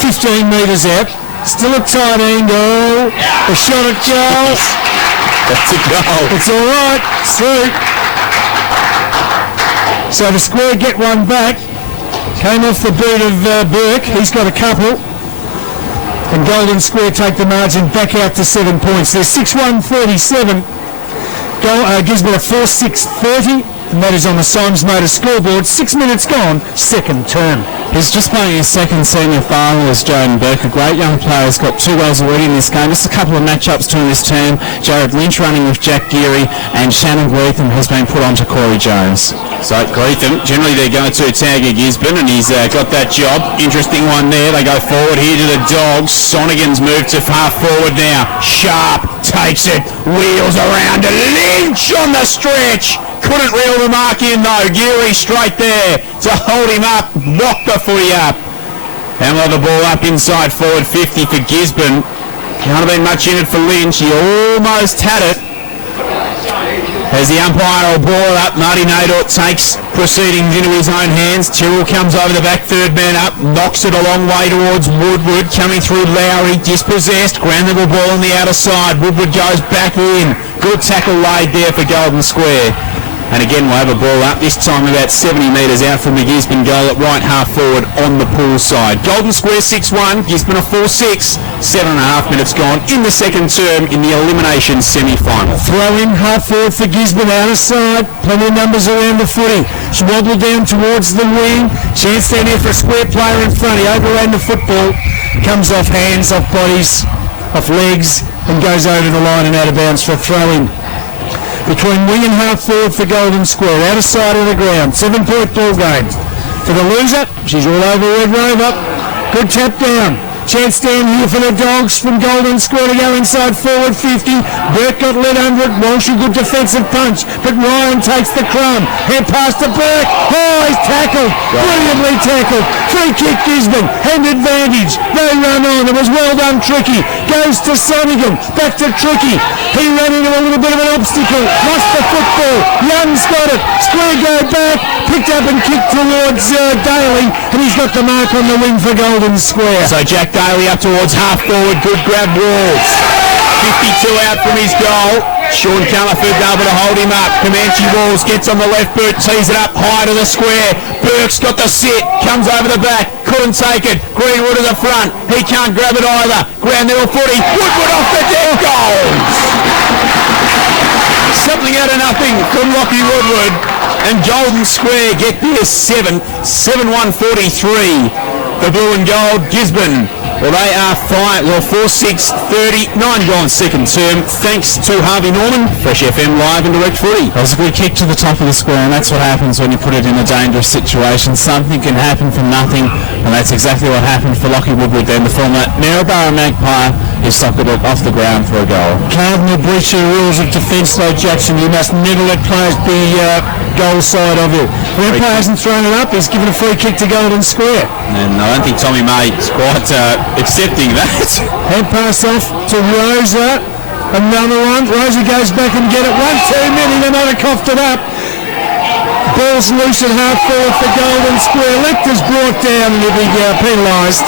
15 metres out. Still a tight angle. A shot at goal. That's a goal. It's all right. Through. So the Square get one back. Came off the boot of Burke. He's got a couple. And Golden Square take the margin back out to 7 points. They're 6-1-37. Gisborne are 4-6-30. And that is on the Symes Motors scoreboard. 6 minutes gone, second term. He's just playing his second senior final as Jaden Burke, a great young player. He's got 2 goals already in this game. Just a couple of matchups during this term. Jared Lynch running with Jack Geary, and Shannon Greetham has been put on to Corey Jones. So Greetham, generally their go-to tagger Gisborne, and he's got that job. Interesting one there. They go forward here to the Dogs. Sonigan's moved to half forward now. Sharp takes it, wheels around to Lynch on the stretch. Couldn't reel the mark in though. Geary straight there to hold him up, knock the footy up. Hammer the ball up inside forward 50 for Gisborne. Can't have been much in it for Lynch. He almost had it. As the umpire will ball it up, Marty Nador takes proceedings into his own hands. Tyrrell comes over the back, third man up, knocks it a long way towards Woodward, coming through Lowry, dispossessed, ground level ball on the outer side. Woodward goes back in. Good tackle laid there for Golden Square. And again, we'll have a ball up, this time about 70 metres out from the Gisborne goal at right half forward on the pool side. Golden Square 6-1, Gisborne a 4-6, 7.5 minutes gone in the second term in the elimination semi-final. Throw in half forward for Gisborne, outer side, plenty of numbers around the footy. She wobbled down towards the wing, chance down here for a Square player in front. He overran the football, comes off hands, off bodies, off legs, and goes over the line and out of bounds for a throw-in. Between wing and half forward for Golden Square, outer side of the ground, 7-point ball game. For the loser, she's all over Red Rover. Good tap down. Chance down here for the Dogs from Golden Square to go inside forward 50. Burke got led under it. Walsh a good defensive punch, but Ryan takes the crumb. Head past to Burke. Oh, he's tackled. Brilliantly tackled. Free kick Gisborne. Hand advantage. They run on. It was well done, Tricky. Goes to Sonigan. Back to Tricky. He ran into a little bit of an obstacle. Lost the football. Young's got it. Square go back. Picked up and kicked towards Daly. And he's got the mark on the wing for Golden Square. So Jack Daly up towards half forward, good grab Walls. 52 out from his goal. Sean Culliford able to hold him up. Comanche Walls gets on the left boot, tees it up high to the square. Burke's got the sit, comes over the back, couldn't take it. Greenwood at the front, he can't grab it either. Ground level footy, Woodward off the deck, goals! Something out of nothing from Lockie Woodward, and Golden Square get their 7-1-43. The blue and gold, Gisborne. Well, they are 4-6-30, 9 gone second term. Thanks to Harvey Norman, Fresh FM live and direct footy. That was a good kick to the top of the square, and that's what happens when you put it in a dangerous situation. Something can happen from nothing, and that's exactly what happened for Lockie Woodward then. The former Maryborough Magpie is socketed off the ground for a goal. Cardinal breach of the rules of defence though, Jackson. You must never let players be goal side of you. When a player hasn't thrown it up, he's given a free kick to Golden Square. And I don't think Tommy May is quite accepting that. Head pass off to Rosa. Another one. Rosa goes back and get it. 1 too many. They might have coughed it up. Ball's loose at half forward for Golden Square. Lecter's brought down and he'll be penalised.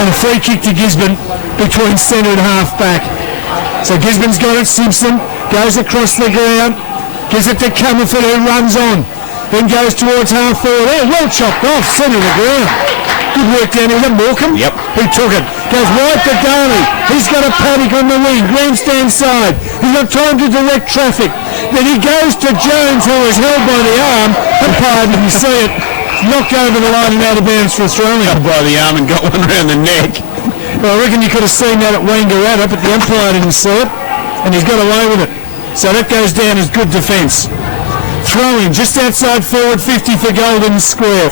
And a free kick to Gisborne between centre and half back. So Gisborne's got it. Simpson goes across the ground. Gives it to Comerford who runs on. Then goes towards half forward. Oh, well chopped off. Centre of the ground. Good work down here. Morecambe? Yep. Who took it? Goes wide to Daly. He's got a panic on the wing. Grandstand side. He's got time to direct traffic. Then he goes to Jones, who is held by the arm. Umpire didn't see it. Knocked over the line and out of bounds for a throw-in. Held by the arm and got one around the neck. Well, I reckon you could have seen that at Wangaratta, but the umpire didn't see it. And he's got away with it. So that goes down as good defence. Throw-in just outside forward 50 for Golden Square.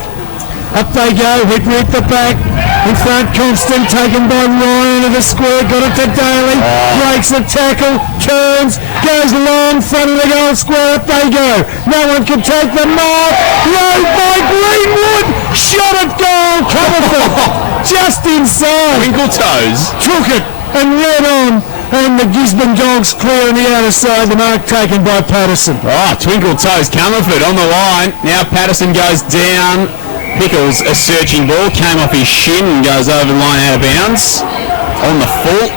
Up they go, Whitby at the back. In front, Constant, taken by Ryan of the square, got it to Daly, breaks the tackle, turns, goes long, front of the goal square, up they go. No one can take the mark. Rode by Greenwood, shot at goal, Comerford, just inside. Twinkle toes. Took it and ran on. And the Gisborne Dogs clear on the outer side, the mark taken by Patterson. Oh, twinkle toes, Comerford on the line. Now Patterson goes down. Pickles, a searching ball, came off his shin and goes over the line out of bounds. On the full.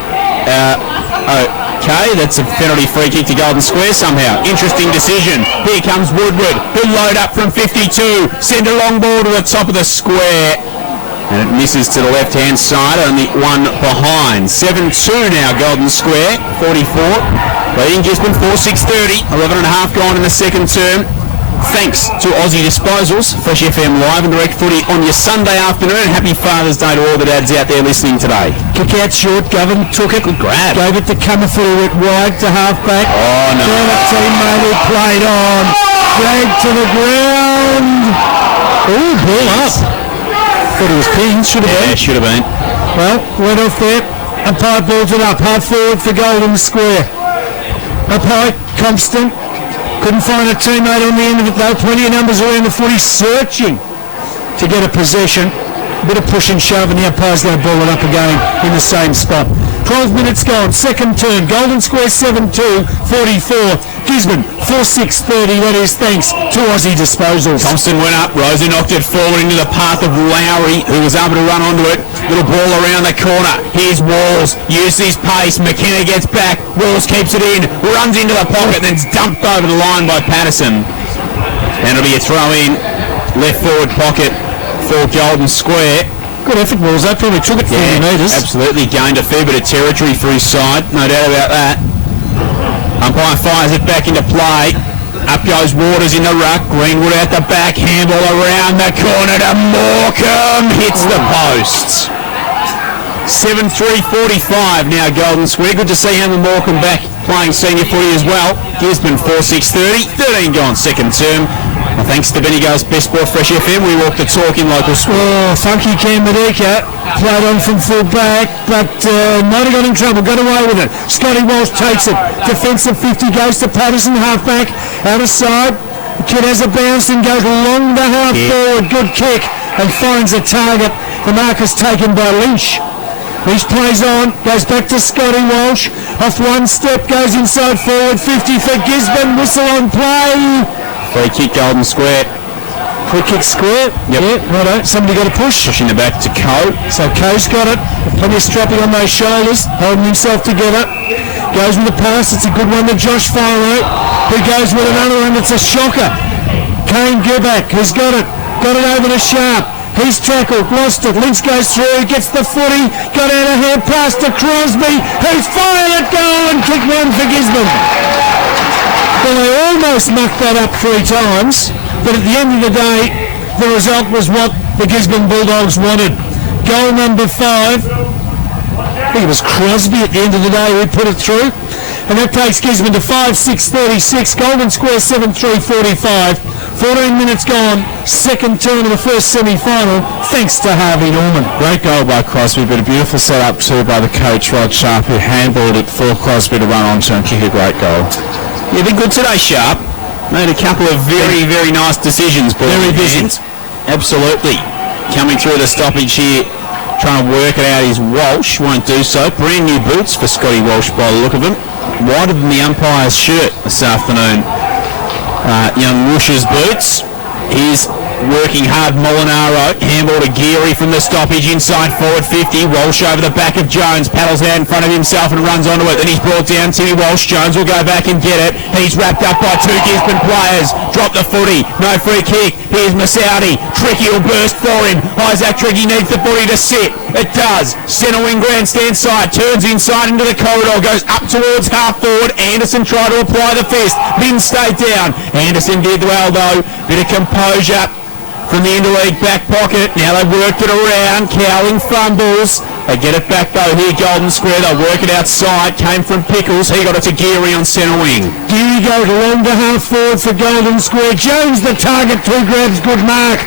Okay, that's a penalty free kick to Golden Square somehow. Interesting decision. Here comes Woodward, who load up from 52. Send a long ball to the top of the square. And it misses to the left-hand side, only one behind. 7-2 now, Golden Square, 44. Leading Gisborne, 4-6-30. 11 and a half gone in the second term. Thanks to Aussie Disposals, Fresh FM live and direct footy on your Sunday afternoon. Happy Father's Day to all the dads out there listening today. Kick out short, Govan took it. Good grab. Gave it to Comerford, who went wide to half back. Oh, no. Then a teammate who played on. Dragged to the ground. Ooh, ball up. Thought it was pinned, should have been. Yeah, should have been. Well, went off there. Umpire balled it up. Half forward for Golden Square. Umpire, Constant. Couldn't find a teammate on the end of it though. Plenty of numbers around the footy searching to get a possession. A bit of push and shove and the umpire's going to ball it up again in the same spot. 12 minutes gone, second turn. Golden Square 7-2, 44. Gisborne 4-6-30. That is thanks to Aussie Disposals. Thompson went up. Rosa knocked it forward into the path of Lowry, who was able to run onto it. Little ball around the corner. Here's Walls. Use his pace. McKenna gets back. Walls keeps it in. Runs into the pocket, then it's dumped over the line by Patterson. And it'll be a throw in. Left forward pocket for Golden Square. Good effort, Walls. They probably took it 40 metres. Absolutely. Gained a fair bit of territory for his side. No doubt about that. Umpire fires it back into play. Up goes Waters in the ruck. Greenwood out the back. Handball around the corner to Morecambe. Hits the post. 7-3-45 now Golden Square. Good to see Hammer Morecambe back playing senior footy as well. Gisborne 4-6-30. 13 gone second term. Well, thanks to Bendigo's Best Sport Fresh FM, we walk the talk in local sport. Oh, funky Cam Medeka played on from full back, but might have got in trouble, got away with it. Scotty Walsh takes it. Defensive 50 goes to Patterson, half back, out of side. The kid has a bounce and goes long to half forward. Good kick and finds a target. The mark is taken by Lynch. Lynch plays on, goes back to Scotty Walsh. Off one step, goes inside forward. 50 for Gisborne, whistle on play. Free kick Golden Square. Free kick square. Yep. Yeah, righto. Somebody got a push. Pushing it back to Coe. So Coe's got it. Plenty of strapping on those shoulders, holding himself together. Goes with the pass. It's a good one to Josh Farlow, who goes with another one that's a shocker. Kane Gilback has got it. Got it over to Sharp. He's tackled, lost it. Lynch goes through, gets the footy, got out of hand, pass to Crosby, who's fired at goal and kicked one for Gisborne. Well, they almost mucked that up 3 times, but at the end of the day, the result was what the Gisborne Bulldogs wanted. Goal number 5. I think it was Crosby at the end of the day who put it through. And that takes Gisborne to 5-6-36. Golden Square 7-3-45. 14 minutes gone. Second turn of the first semi-final, thanks to Harvey Norman. Great goal by Crosby, but a beautiful setup too by the coach, Rod Sharp, who handballed it for Crosby to run onto and kick a great goal. Yeah, been good today, Sharp. Made a couple of very, very nice decisions. Very busy. Absolutely. Coming through the stoppage here, trying to work it out is Walsh. Won't do so. Brand new boots for Scotty Walsh by the look of him. Wider than the umpire's shirt this afternoon. Young Woosh's boots. He's working hard. Molinaro, handball to Geary from the stoppage inside forward 50. Walsh over the back of Jones, paddles out in front of himself and runs onto it. Then he's brought down. Timmy Walsh. Jones will go back and get it. He's wrapped up by 2 Gisborne players. Drop the footy. No free kick. Here's Masaudi. Tricky will burst for him. Isaac Tricky needs the footy to sit. It does. Centre wing grandstand side. Turns inside into the corridor. Goes up towards half forward. Anderson tried to apply the fist. Min stayed down. Anderson did well though. Bit of composure from the interleague back pocket. Now they've worked it around. Cowling fumbles. They get it back though here, Golden Square. They'll work it outside. Came from Pickles. He got it to Geary on centre wing. Geary goes along to half forward for Golden Square. Jones the target, 2 grabs, good mark.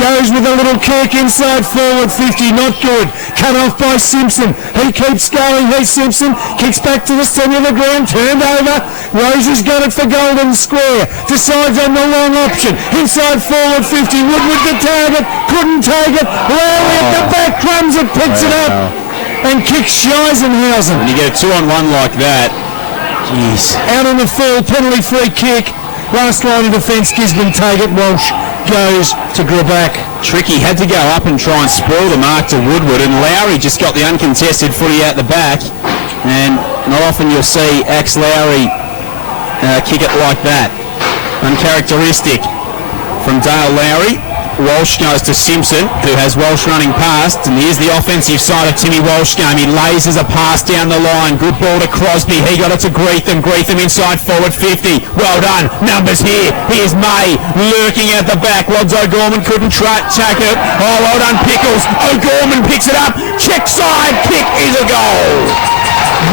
Goes with a little kick inside forward 50, not good. Cut off by Simpson. He keeps going. He's Simpson. Kicks back to the centre of the ground. Turned over. Rose has got it for Golden Square. Decides on the long option. Inside forward 50. Woodward the target. Couldn't take it. Lowry at the back. Crumbs it. Picks it up. And kicks Scheisenhausen. When you get a 2-on-1 like that, jeez. Out on the full. Penalty free kick. Last line of defence. Gisborne take it. Walsh goes to Grabak. Tricky had to go up and try and spoil the mark to Woodward, and Lowry just got the uncontested footy out the back. And not often you'll see Axe Lowry kick it like that. Uncharacteristic from Dale Lowry. Walsh goes to Simpson, who has Walsh running past, and here's the offensive side of Timmy Walsh game. He lasers a pass down the line. Good ball to Crosby. He got it to Greetham. Greetham inside forward 50. Well done. Numbers here. Here's May lurking at the back. Rods O'Gorman couldn't tack it. Oh, well done, Pickles. O'Gorman picks it up. Check side. Kick is a goal.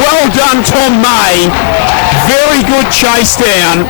Well done, Tom May. Very good chase down.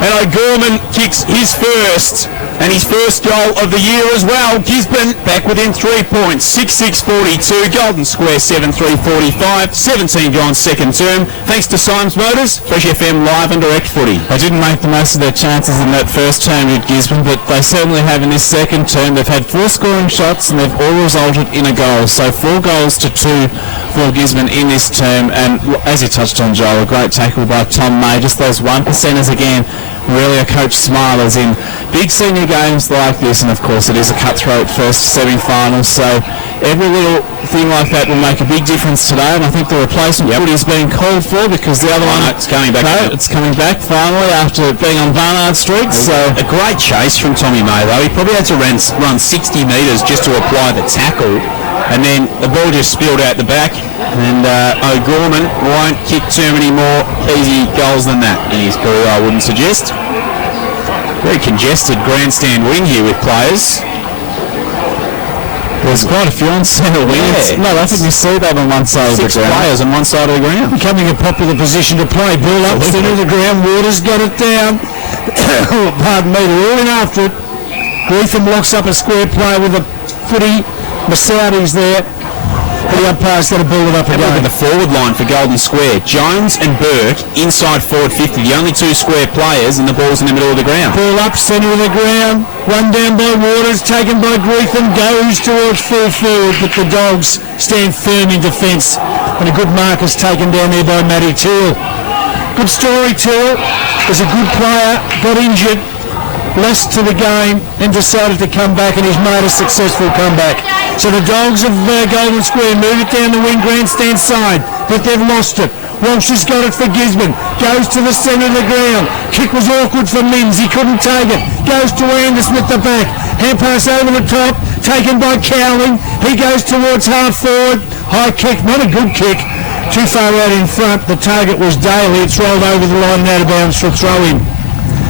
And O'Gorman kicks his first, and his first goal of the year as well. Gisborne back within 3 points, 6-6-42. Golden Square 7-3-45. 17 gone second term. Thanks to Symes Motors, Fresh FM live and direct footy. They didn't make the most of their chances in that first term with Gisborne, but they certainly have in this second term. They've had 4 scoring shots and they've all resulted in a goal. So 4 goals to 2 for Gisborne in this term. And as you touched on, Joel, a great tackle by Tom May. Just those 1%ers again. Really a coach smilers in big senior games like this, and of course it is a cutthroat first semi-final, so every little thing like that will make a big difference today, and I think the replacement footy is being called for because the other one it's coming back. No, it's coming back finally after being on Barnard Street. So a great chase from Tommy May though. He probably had to run 60 metres just to apply the tackle, and then the ball just spilled out the back, and O'Gorman won't kick too many more easy goals than that in his career, I wouldn't suggest. Very congested grandstand wing here with players. There's quite a few on centre wing. Yeah. No, I think you see that on one side of the 6 ground. players on one side of the ground. Becoming a popular position to play. Ball up, centre of the ground. Waters got it down. Pardon me, they're all in after it. Greetham locks up a square play with a footy. Masaudi's there. The umpire's got to build it up Have a look again. at the forward line for Golden Square. Jones and Burke inside forward 50. The only 2 square players, and the ball's in the middle of the ground. Ball up, centre of the ground. Run down by Waters, taken by Greetham. Goes towards full forward, but the Dogs stand firm in defence. And a good mark is taken down there by Matty Teal. Good story, Teal. Was a good player, got injured, lost to the game, and decided to come back, and he's made a successful comeback. So the Dogs of Golden Square move it down the wing grandstand side, but they've lost it. Walsh has got it for Gisborne. Goes to the centre of the ground. Kick was awkward for Minns. He couldn't take it. Goes to Anderson at the back. Hand pass over the top. Taken by Cowling. He goes towards half forward. High kick. Not a good kick. Too far out in front. The target was Daly. It's rolled over the line and out of bounds for a throw-in.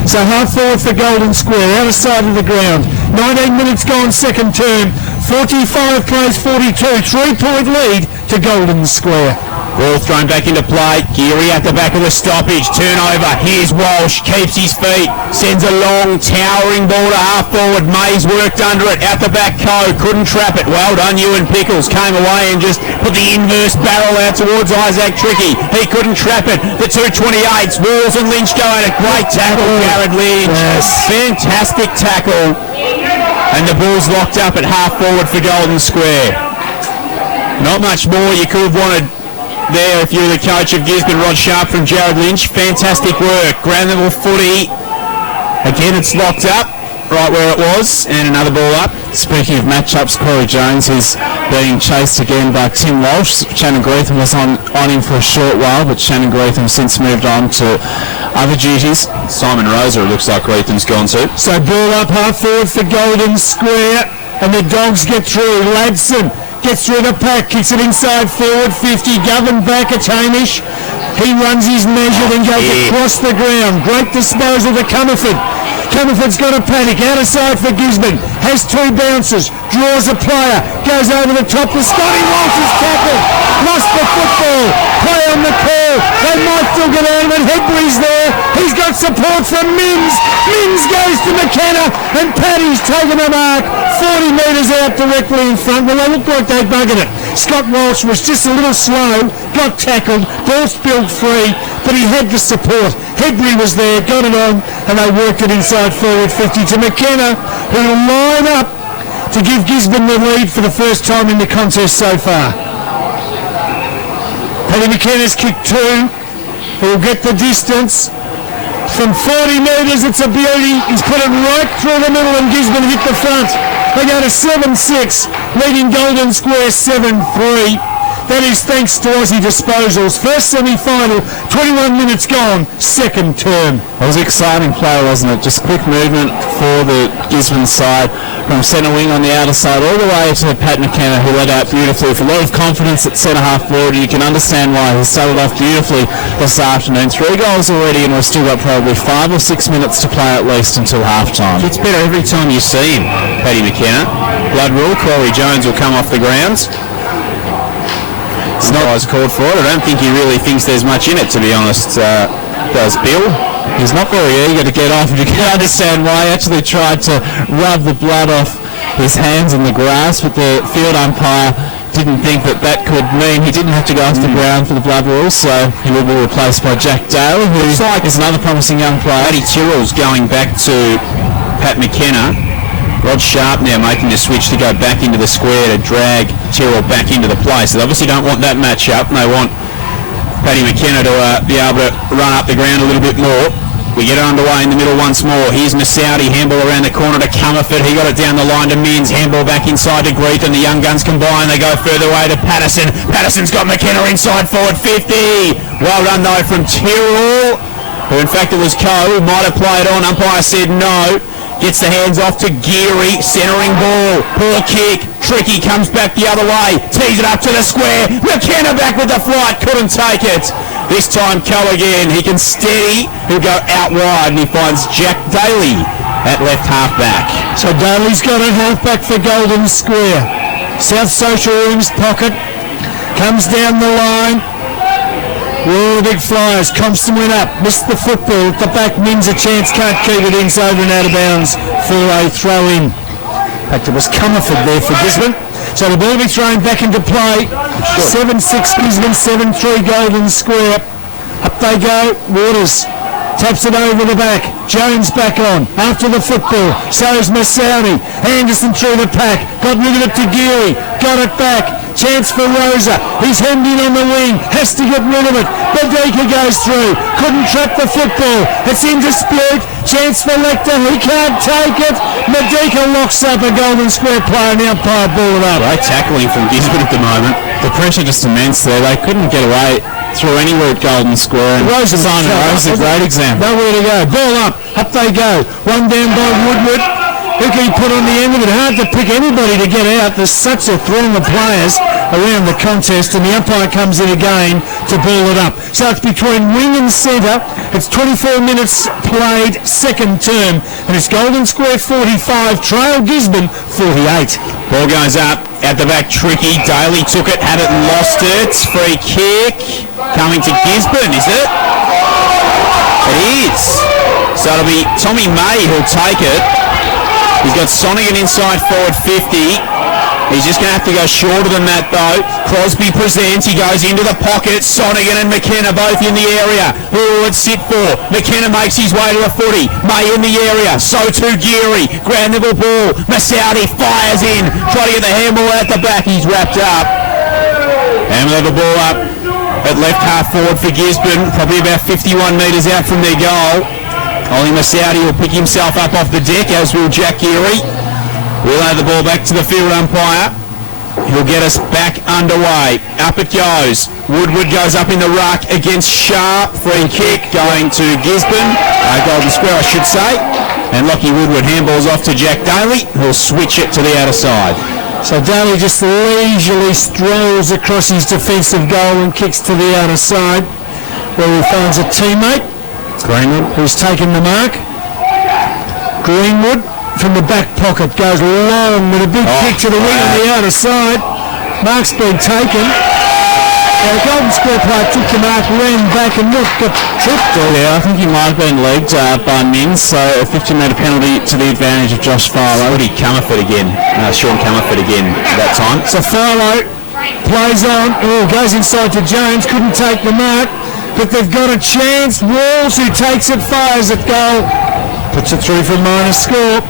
So half forward for Golden Square, outer side of the ground. 19 minutes gone, second term. 45 plays 42. 3-point lead to Golden Square. Ball thrown back into play. Geary at the back of the stoppage. Turnover. Here's Walsh. Keeps his feet. Sends a long, towering ball to half forward. Mays worked under it. Out the back, Coe. Couldn't trap it. Well done, Ewan Pickles. Came away and just put the inverse barrel out towards Isaac Tricky. He couldn't trap it. The 228s. Walls and Lynch go at it. Great tackle, Garrett Lynch. Yes. Fantastic tackle. And the ball's locked up at half forward for Golden Square. Not much more you could have wanted there if you're the coach of Gisborne. Rod Sharp from Jared Lynch. Fantastic work. Ground level footy. Again, it's locked up right where it was, and another ball up. Speaking of matchups, Corey Jones is being chased again by Tim Walsh. Shannon Greetham was on him for a short while, but Shannon Greetham since moved on to other duties. Simon Rosa, it looks like Greetham's gone to. So ball up half forward for Golden Square, and the Dogs get through. Ladson gets through the pack, kicks it inside forward 50. Govern back, it's Hamish. He runs his measure and goes across the ground. Great disposal to Comerford. Comerford's got a panic. Out of side for Gisborne. Has two bounces. Draws a player. Goes over the top to Scotty Walsh is tackled. Lost the football. Play on the call. They might still get out of it. Hedbury's there. He's got support from Minns. Minns goes to McKenna and Paddy's taken the mark. 40 metres out directly in front. Well, they look like they buggered it. Scott Walsh was just a little slow. Got tackled. Ball spilled free. But he had the support. Hedbury was there, got it on, and they worked it inside forward 50 to McKenna, who will line up to give Gisborne the lead for the first time in the contest so far. Paddy McKenna's kicked two. He'll get the distance. From 40 metres, it's a beauty. He's put it right through the middle and Gisborne hit the front. They go to 7-6, leading Golden Square 7-3. That is thanks to Aussie Disposals. First semi-final, 21 minutes gone, second term. It was an exciting play, wasn't it? Just quick movement for the Gisborne side from centre wing on the outer side all the way to Pat McKenna, who led out beautifully with a lot of confidence at centre half forward. You can understand why. He started off beautifully this afternoon. 3 goals already, and we've still got probably 5 or 6 minutes to play at least until half time. It's better every time you see him, Paddy McKenna. Blood rule, Corey Jones will come off the grounds. It's not as called for it. I don't think he really thinks there's much in it, to be honest, does Bill. He's not very eager to get off, and you can understand why. He actually tried to rub the blood off his hands in the grass, but the field umpire didn't think that could mean he didn't have to go off the ground for the blood rule, so he will be replaced by Jack Dale, who is another promising young player. Paddy Tyrrell's going back to Pat McKenna. Rod Sharp now making the switch to go back into the square to drag Tyrrell back into the play. So they obviously don't want that match-up, and they want Paddy McKenna to be able to run up the ground a little bit more. We get it underway in the middle once more. Here's Massaudi, handball around the corner to Comerford. He got it down the line to Minns. Handball back inside to Greeth, and the young guns combine. They go further away to Patterson. Patterson's got McKenna inside forward 50. Well done though from Tyrrell, who in fact it was Coe who might have played on. Umpire said no. Gets the hands off to Geary, centering ball, poor kick, Tricky comes back the other way, tees it up to the square, McKenna back with the flight, couldn't take it. This time Coe again, he can steady, he'll go out wide and he finds Jack Daly at left half back. So Daly's got a half back for Golden Square. South Social Room's pocket, comes down the line. Whoa, big flyers. Compton went up. Missed the football. At the back, Minns a chance. Can't keep it in. It's over and out of bounds for a throw-in. In fact, it was Comerford there for Gisborne. So the ball will be thrown back into play. 7-6 Gisborne, 7-3 Golden Square. Up they go. Waters taps it over the back. Jones back on. After the football. So is Massaudi. Anderson through the pack. Got rid of it to Geary. Got it back. Chance for Rosa. He's hemmed in on the wing. Has to get rid of it. Bedeka goes through. Couldn't trap the football. It's in dispute. Chance for Lecter. He can't take it. Bedeka locks up a Golden Square player and the umpire ball it up. Great tackling from Gisborne at the moment. The pressure just immense there. They couldn't get away through anywhere at Golden Square. And Simon Rose is a great example. Nowhere to go. Ball up they go. One down by Woodward. Who can he put on the end of it? Hard to pick anybody to get out. There's such a throng of players around the contest, and the umpire comes in again to ball it up. So it's between wing and centre. It's 24 minutes played, second term, and it's Golden Square 45, Trail Gisborne 48. Ball goes up, at the back, Tricky. Daly took it, had it and lost it. Free kick, coming to Gisborne, is it? It is. So it'll be Tommy May who'll take it. He's got Sonigan inside forward 50. He's just going to have to go shorter than that though. Crosby presents, he goes into the pocket. Sonigan and McKenna both in the area. Who will it sit for? McKenna makes his way to the footy. May in the area, so too Geary. Grand level ball, Massaudi fires in. Try to get the handball out the back, he's wrapped up. And we'll have the ball up at left half forward for Gisborne. Probably about 51 metres out from their goal. Ollie Massaudi will pick himself up off the deck, as will Jack Geary. We'll have the ball back to the field umpire. He'll get us back underway. Up it goes. Woodward goes up in the ruck against Sharp. Free kick going to Gisborne. Golden Square, I should say. And Lockie Woodward handballs off to Jack Daly, who'll switch it to the outer side. So Daly just leisurely strolls across his defensive goal and kicks to the outer side, where he finds a teammate, Greenwood, who's taken the mark. Greenwood from the back pocket goes long with a big kick to the wing on the outer side. Mark's been taken. Now Golden Square player took the mark, ran back and got tripped. Yeah, I think he might have been legged by Mins, so a 50-metre penalty to the advantage of Josh Farlow. Woody Comerford again, Sean Comerford again that time. So Farlow plays on, goes inside to Jones, couldn't take the mark, but they've got a chance. Walls, who takes it, fires at goal, puts it through for a minor score.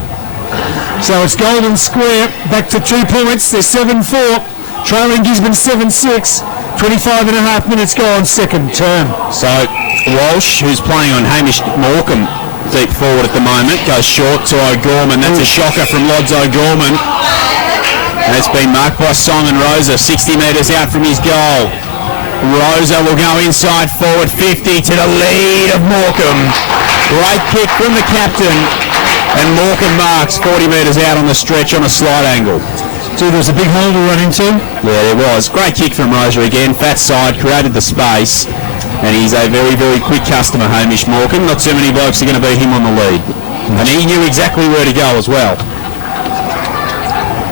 So it's Golden Square back to 2 points. They're 7-4, trailing Gisborne 7-6. 25 and a half minutes gone, second term. So Walsh, who's playing on Hamish Morecambe deep forward at the moment, goes short to O'Gorman. That's a shocker from Lods O'Gorman. That's been marked by Simon Rosa, 60 metres out from his goal. Rosa will go inside forward 50 to the lead of Morecambe. Great kick from the captain, and Morecambe marks 40 metres out on the stretch on a slight angle. So there was a big hole to run into. Yeah, there was. Great kick from Rosa again. Fat side, created the space, and he's a very, very quick customer, Hamish Morecambe. Not too many blokes are going to beat him on the lead. And he knew exactly where to go as well.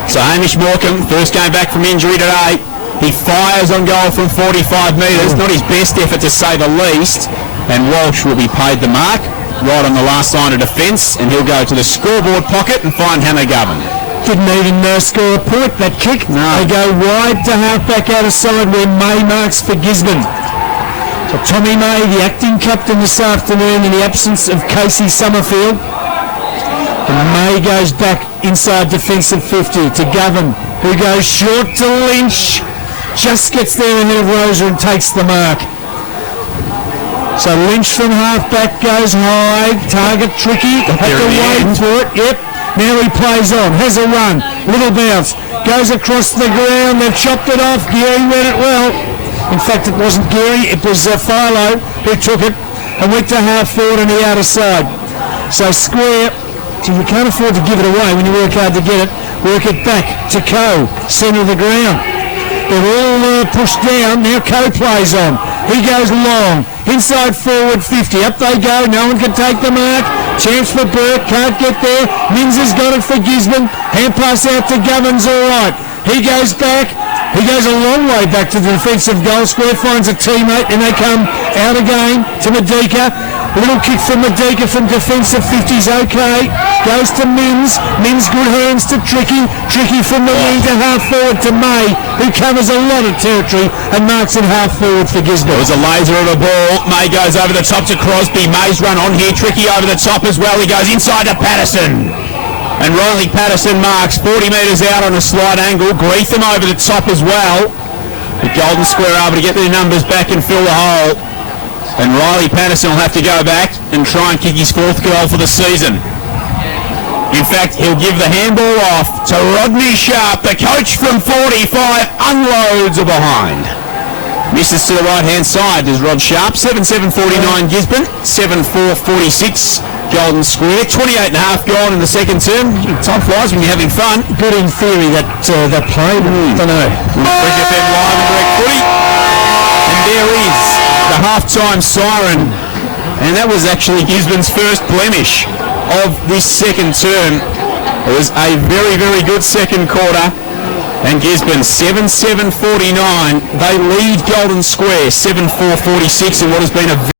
So Hamish Morecambe, first game back from injury today. He fires on goal from 45 metres. Not his best effort, to say the least. And Walsh will be paid the mark right on the last line of defence, and he'll go to the scoreboard pocket and find Hammer Govan. Didn't even score a point, that kick. No. They go wide to half-back outer side where May marks for Gisborne. So Tommy May, the acting captain this afternoon in the absence of Casey Summerfield. And May goes back inside defensive 50 to Govan, who goes short to Lynch. Just gets there ahead of Rosa and takes the mark. So Lynch from half-back goes high. Target Tricky. Had to wait for it. Yep. Now he plays on, has a run, little bounce, goes across the ground, they've chopped it off. Geary read it well. In fact, it wasn't Geary, it was Philo who took it and went to half forward on the outer side. So Square, so you can't afford to give it away when you work hard to get it. Work it back to Coe, centre of the ground. They're all pushed down, now Coe plays on. He goes long, inside forward 50, up they go, no one can take the mark. Chance for Burke, can't get there. Mins has got it for Gisborne. Hand pass out to Govern's all right. He goes back. He goes a long way back to the defensive goal square, finds a teammate, and they come out again to Medika. A little kick from Medika from defensive 50's okay. Goes to Mins. Mins good hands to Tricky. Tricky from the wing to half forward to May, who covers a lot of territory and marks in half forward for Gisborne. It was a laser of the ball. May goes over the top to Crosby. May's run on here. Tricky over the top as well. He goes inside to Patterson. And Riley Patterson marks 40 metres out on a slight angle. Greetham over the top as well. The Golden Square able to get their numbers back and fill the hole. And Riley Patterson will have to go back and try and kick his fourth goal for the season. In fact, he'll give the handball off to Rodney Sharp. The coach from 45 unloads a behind. Misses to the right-hand side. There's Rod Sharp. 7-7-49 Gisborne. 7-4-46 Golden Square. 28.5 goal in the second term. Time flies when you're having fun. Good in theory that play, but I don't know. Fresh FM live and direct footy. And there is the half-time siren. And that was actually Gisborne's first blemish of this second term. It was a very, very good second quarter. And Gisborne 7-7-49. They lead Golden Square 7-4-46 in what has been a